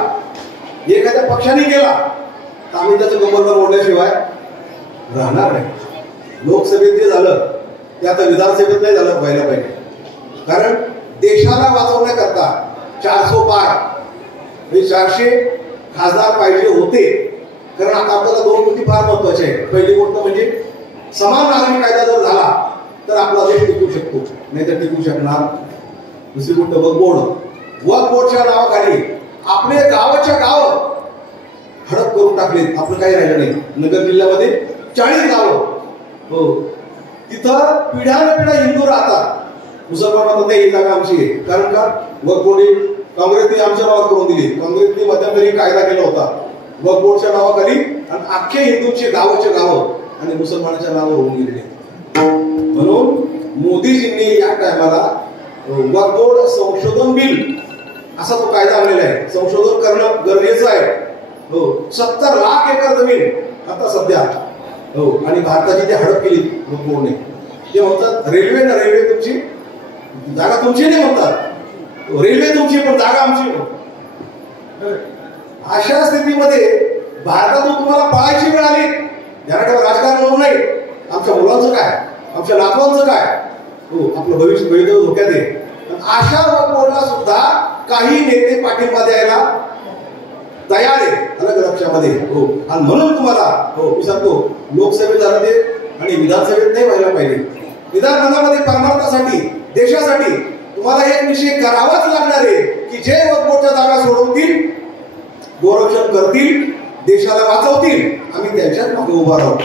एखाद्या पक्षाने केला तर आम्ही त्याचं गंभीर मोडल्याशिवाय राहणार नाही. लोकसभेत जे झालं ते आता विधानसभेत नाही झालं व्हायला पाहिजे, कारण देशाला वाचवण्याकरता 400 पार 400 खासदार पाहिजे होते. कारण आता आपल्याला 2 गोष्टी फार महत्वाच्या आहेत. पहिली गोष्ट म्हणजे समान नागरिक कायदा जर झाला तर आपला देश टिकू शकतो, नाही तर टिकू शकणार. दुसरी गोष्ट वक्फ बोर्डच्या नावाखाली आपले गावाच्या गाव हडप करून टाकले, आपलं काही राहिलं नाही. नगर जिल्ह्यामध्ये 40 गावं, हो, तिथं पिढ्यानपिढ्या हिंदू राहतात. मुसलमानांना ही जागा आमची आहे, कारण का वक्फ बोर्ड काँग्रेसने आमच्या नावावर करून दिली. काँग्रेसने मध्यंतरी कायदा केला होता वक्फ बोर्डच्या नावाखाली, आणि अख्खे हिंदूंची गावचे गावं आणि मुसलमानाच्या नावावर होऊन गेलेले. म्हणून मोदीजींनी या टायमाला वक्फ बोर्ड संशोधन बिल असा तो कायदा आणलेला आहे. संशोधन करणं गरजेचं आहे. हो, 70 लाख एकर जमीन आता सध्या, हो, आणि भारताची ती हडप केली वक्फ बोर्डने. ते म्हणतात रेल्वे तुमची, जागा तुमची नाही म्हणतात, रेल्वे तुमची पण जागा आमची. अशा स्थितीमध्ये भारतातून तुम्हाला पळायची वेळ आली. ध्यानात राजकारण होऊ नये. आमच्या मुलांचं काय, आमच्या नातवांचं काय, हो, आपलं भविष्य धोक्यात आहे. अशा वक्फ बोर्डला सुद्धा काही नेते पाठिंबा द्यायला तयार आहे, अलग लक्षामध्ये. हो, आणि म्हणून तुम्हाला, हो, मी सांगतो, लोकसभेत झालं ते आणि विधानसभेत नाही व्हायला पाहिजे. विधानसभामध्ये परमार्थासाठी, देशासाठी तुम्हाला एक निश्चय करावाच लागणार आहे की जे वक्फ बोर्डच्या जागा सोडवतील, गोरक्षण करतील, देशाला वाचवतील, आम्ही त्यांच्याच मागे उभा राहू.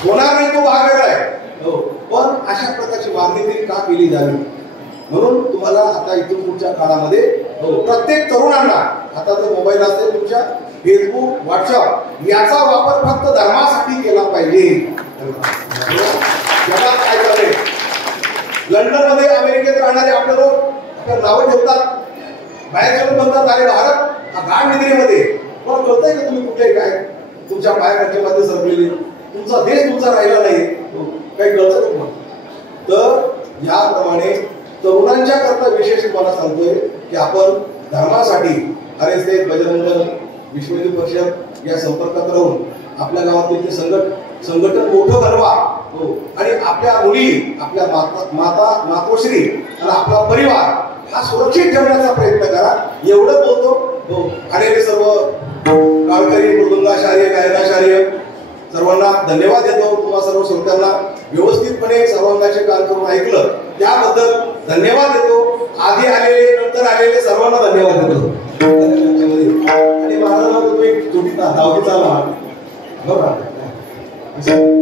होणार नाही तो भाग वेगळा आहे, पण अशा प्रकारची मागणी तरी का केली जावी. म्हणून तुम्हाला आता इथून पुढच्या काळामध्ये प्रत्येक तरुणांना आता जर मोबाईल असेल तुमच्या, फेसबुक, व्हॉट्सअप याचा वापर फक्त धर्मासाठी केला पाहिजे. जगात काय चाललंय, लंडनमध्ये, अमेरिकेत राहणारे आपले लोक आपल्याला नावं ठेवतात, बाहेरचे लोक म्हणतात अरे भारत हा गाढ निद्रेमध्ये. पण कळतंय का तुम्ही कुठे काय, तुमच्या पायाखालच्या मध्ये सरकलेली, तुमचा देश तुमचा राहिला नाही, काही कळतं का तुम्हाला. तर याप्रमाणे तरुणांच्या करता विशेष मला सांगतोय की आपण धर्मासाठी RSS, बजरंग दल, विश्व हिंदू परिषद या संपर्कात राहून आपल्या गावातील ते संघट संघटन मोठं बनवा आणि आपल्या मुली, आपल्या मातोश्री आणि आपला परिवार हा सुरक्षित ठेवण्याचा प्रयत्न करा, एवढं बोलतो. आलेले सर्व गावकरी, मृदुंगाचार्य, गायनाचार्य सर्वांना धन्यवाद देतो. तुम्हा सर्व श्रोत्यांना व्यवस्थितपणे सर्वांगाचे काम करून ऐकलं त्याबद्दल धन्यवाद देतो. आधी आलेले, नंतर आलेले सर्वांना धन्यवाद देतो. आणि महाराजांना तुम्ही नावाची चालू बरोबर.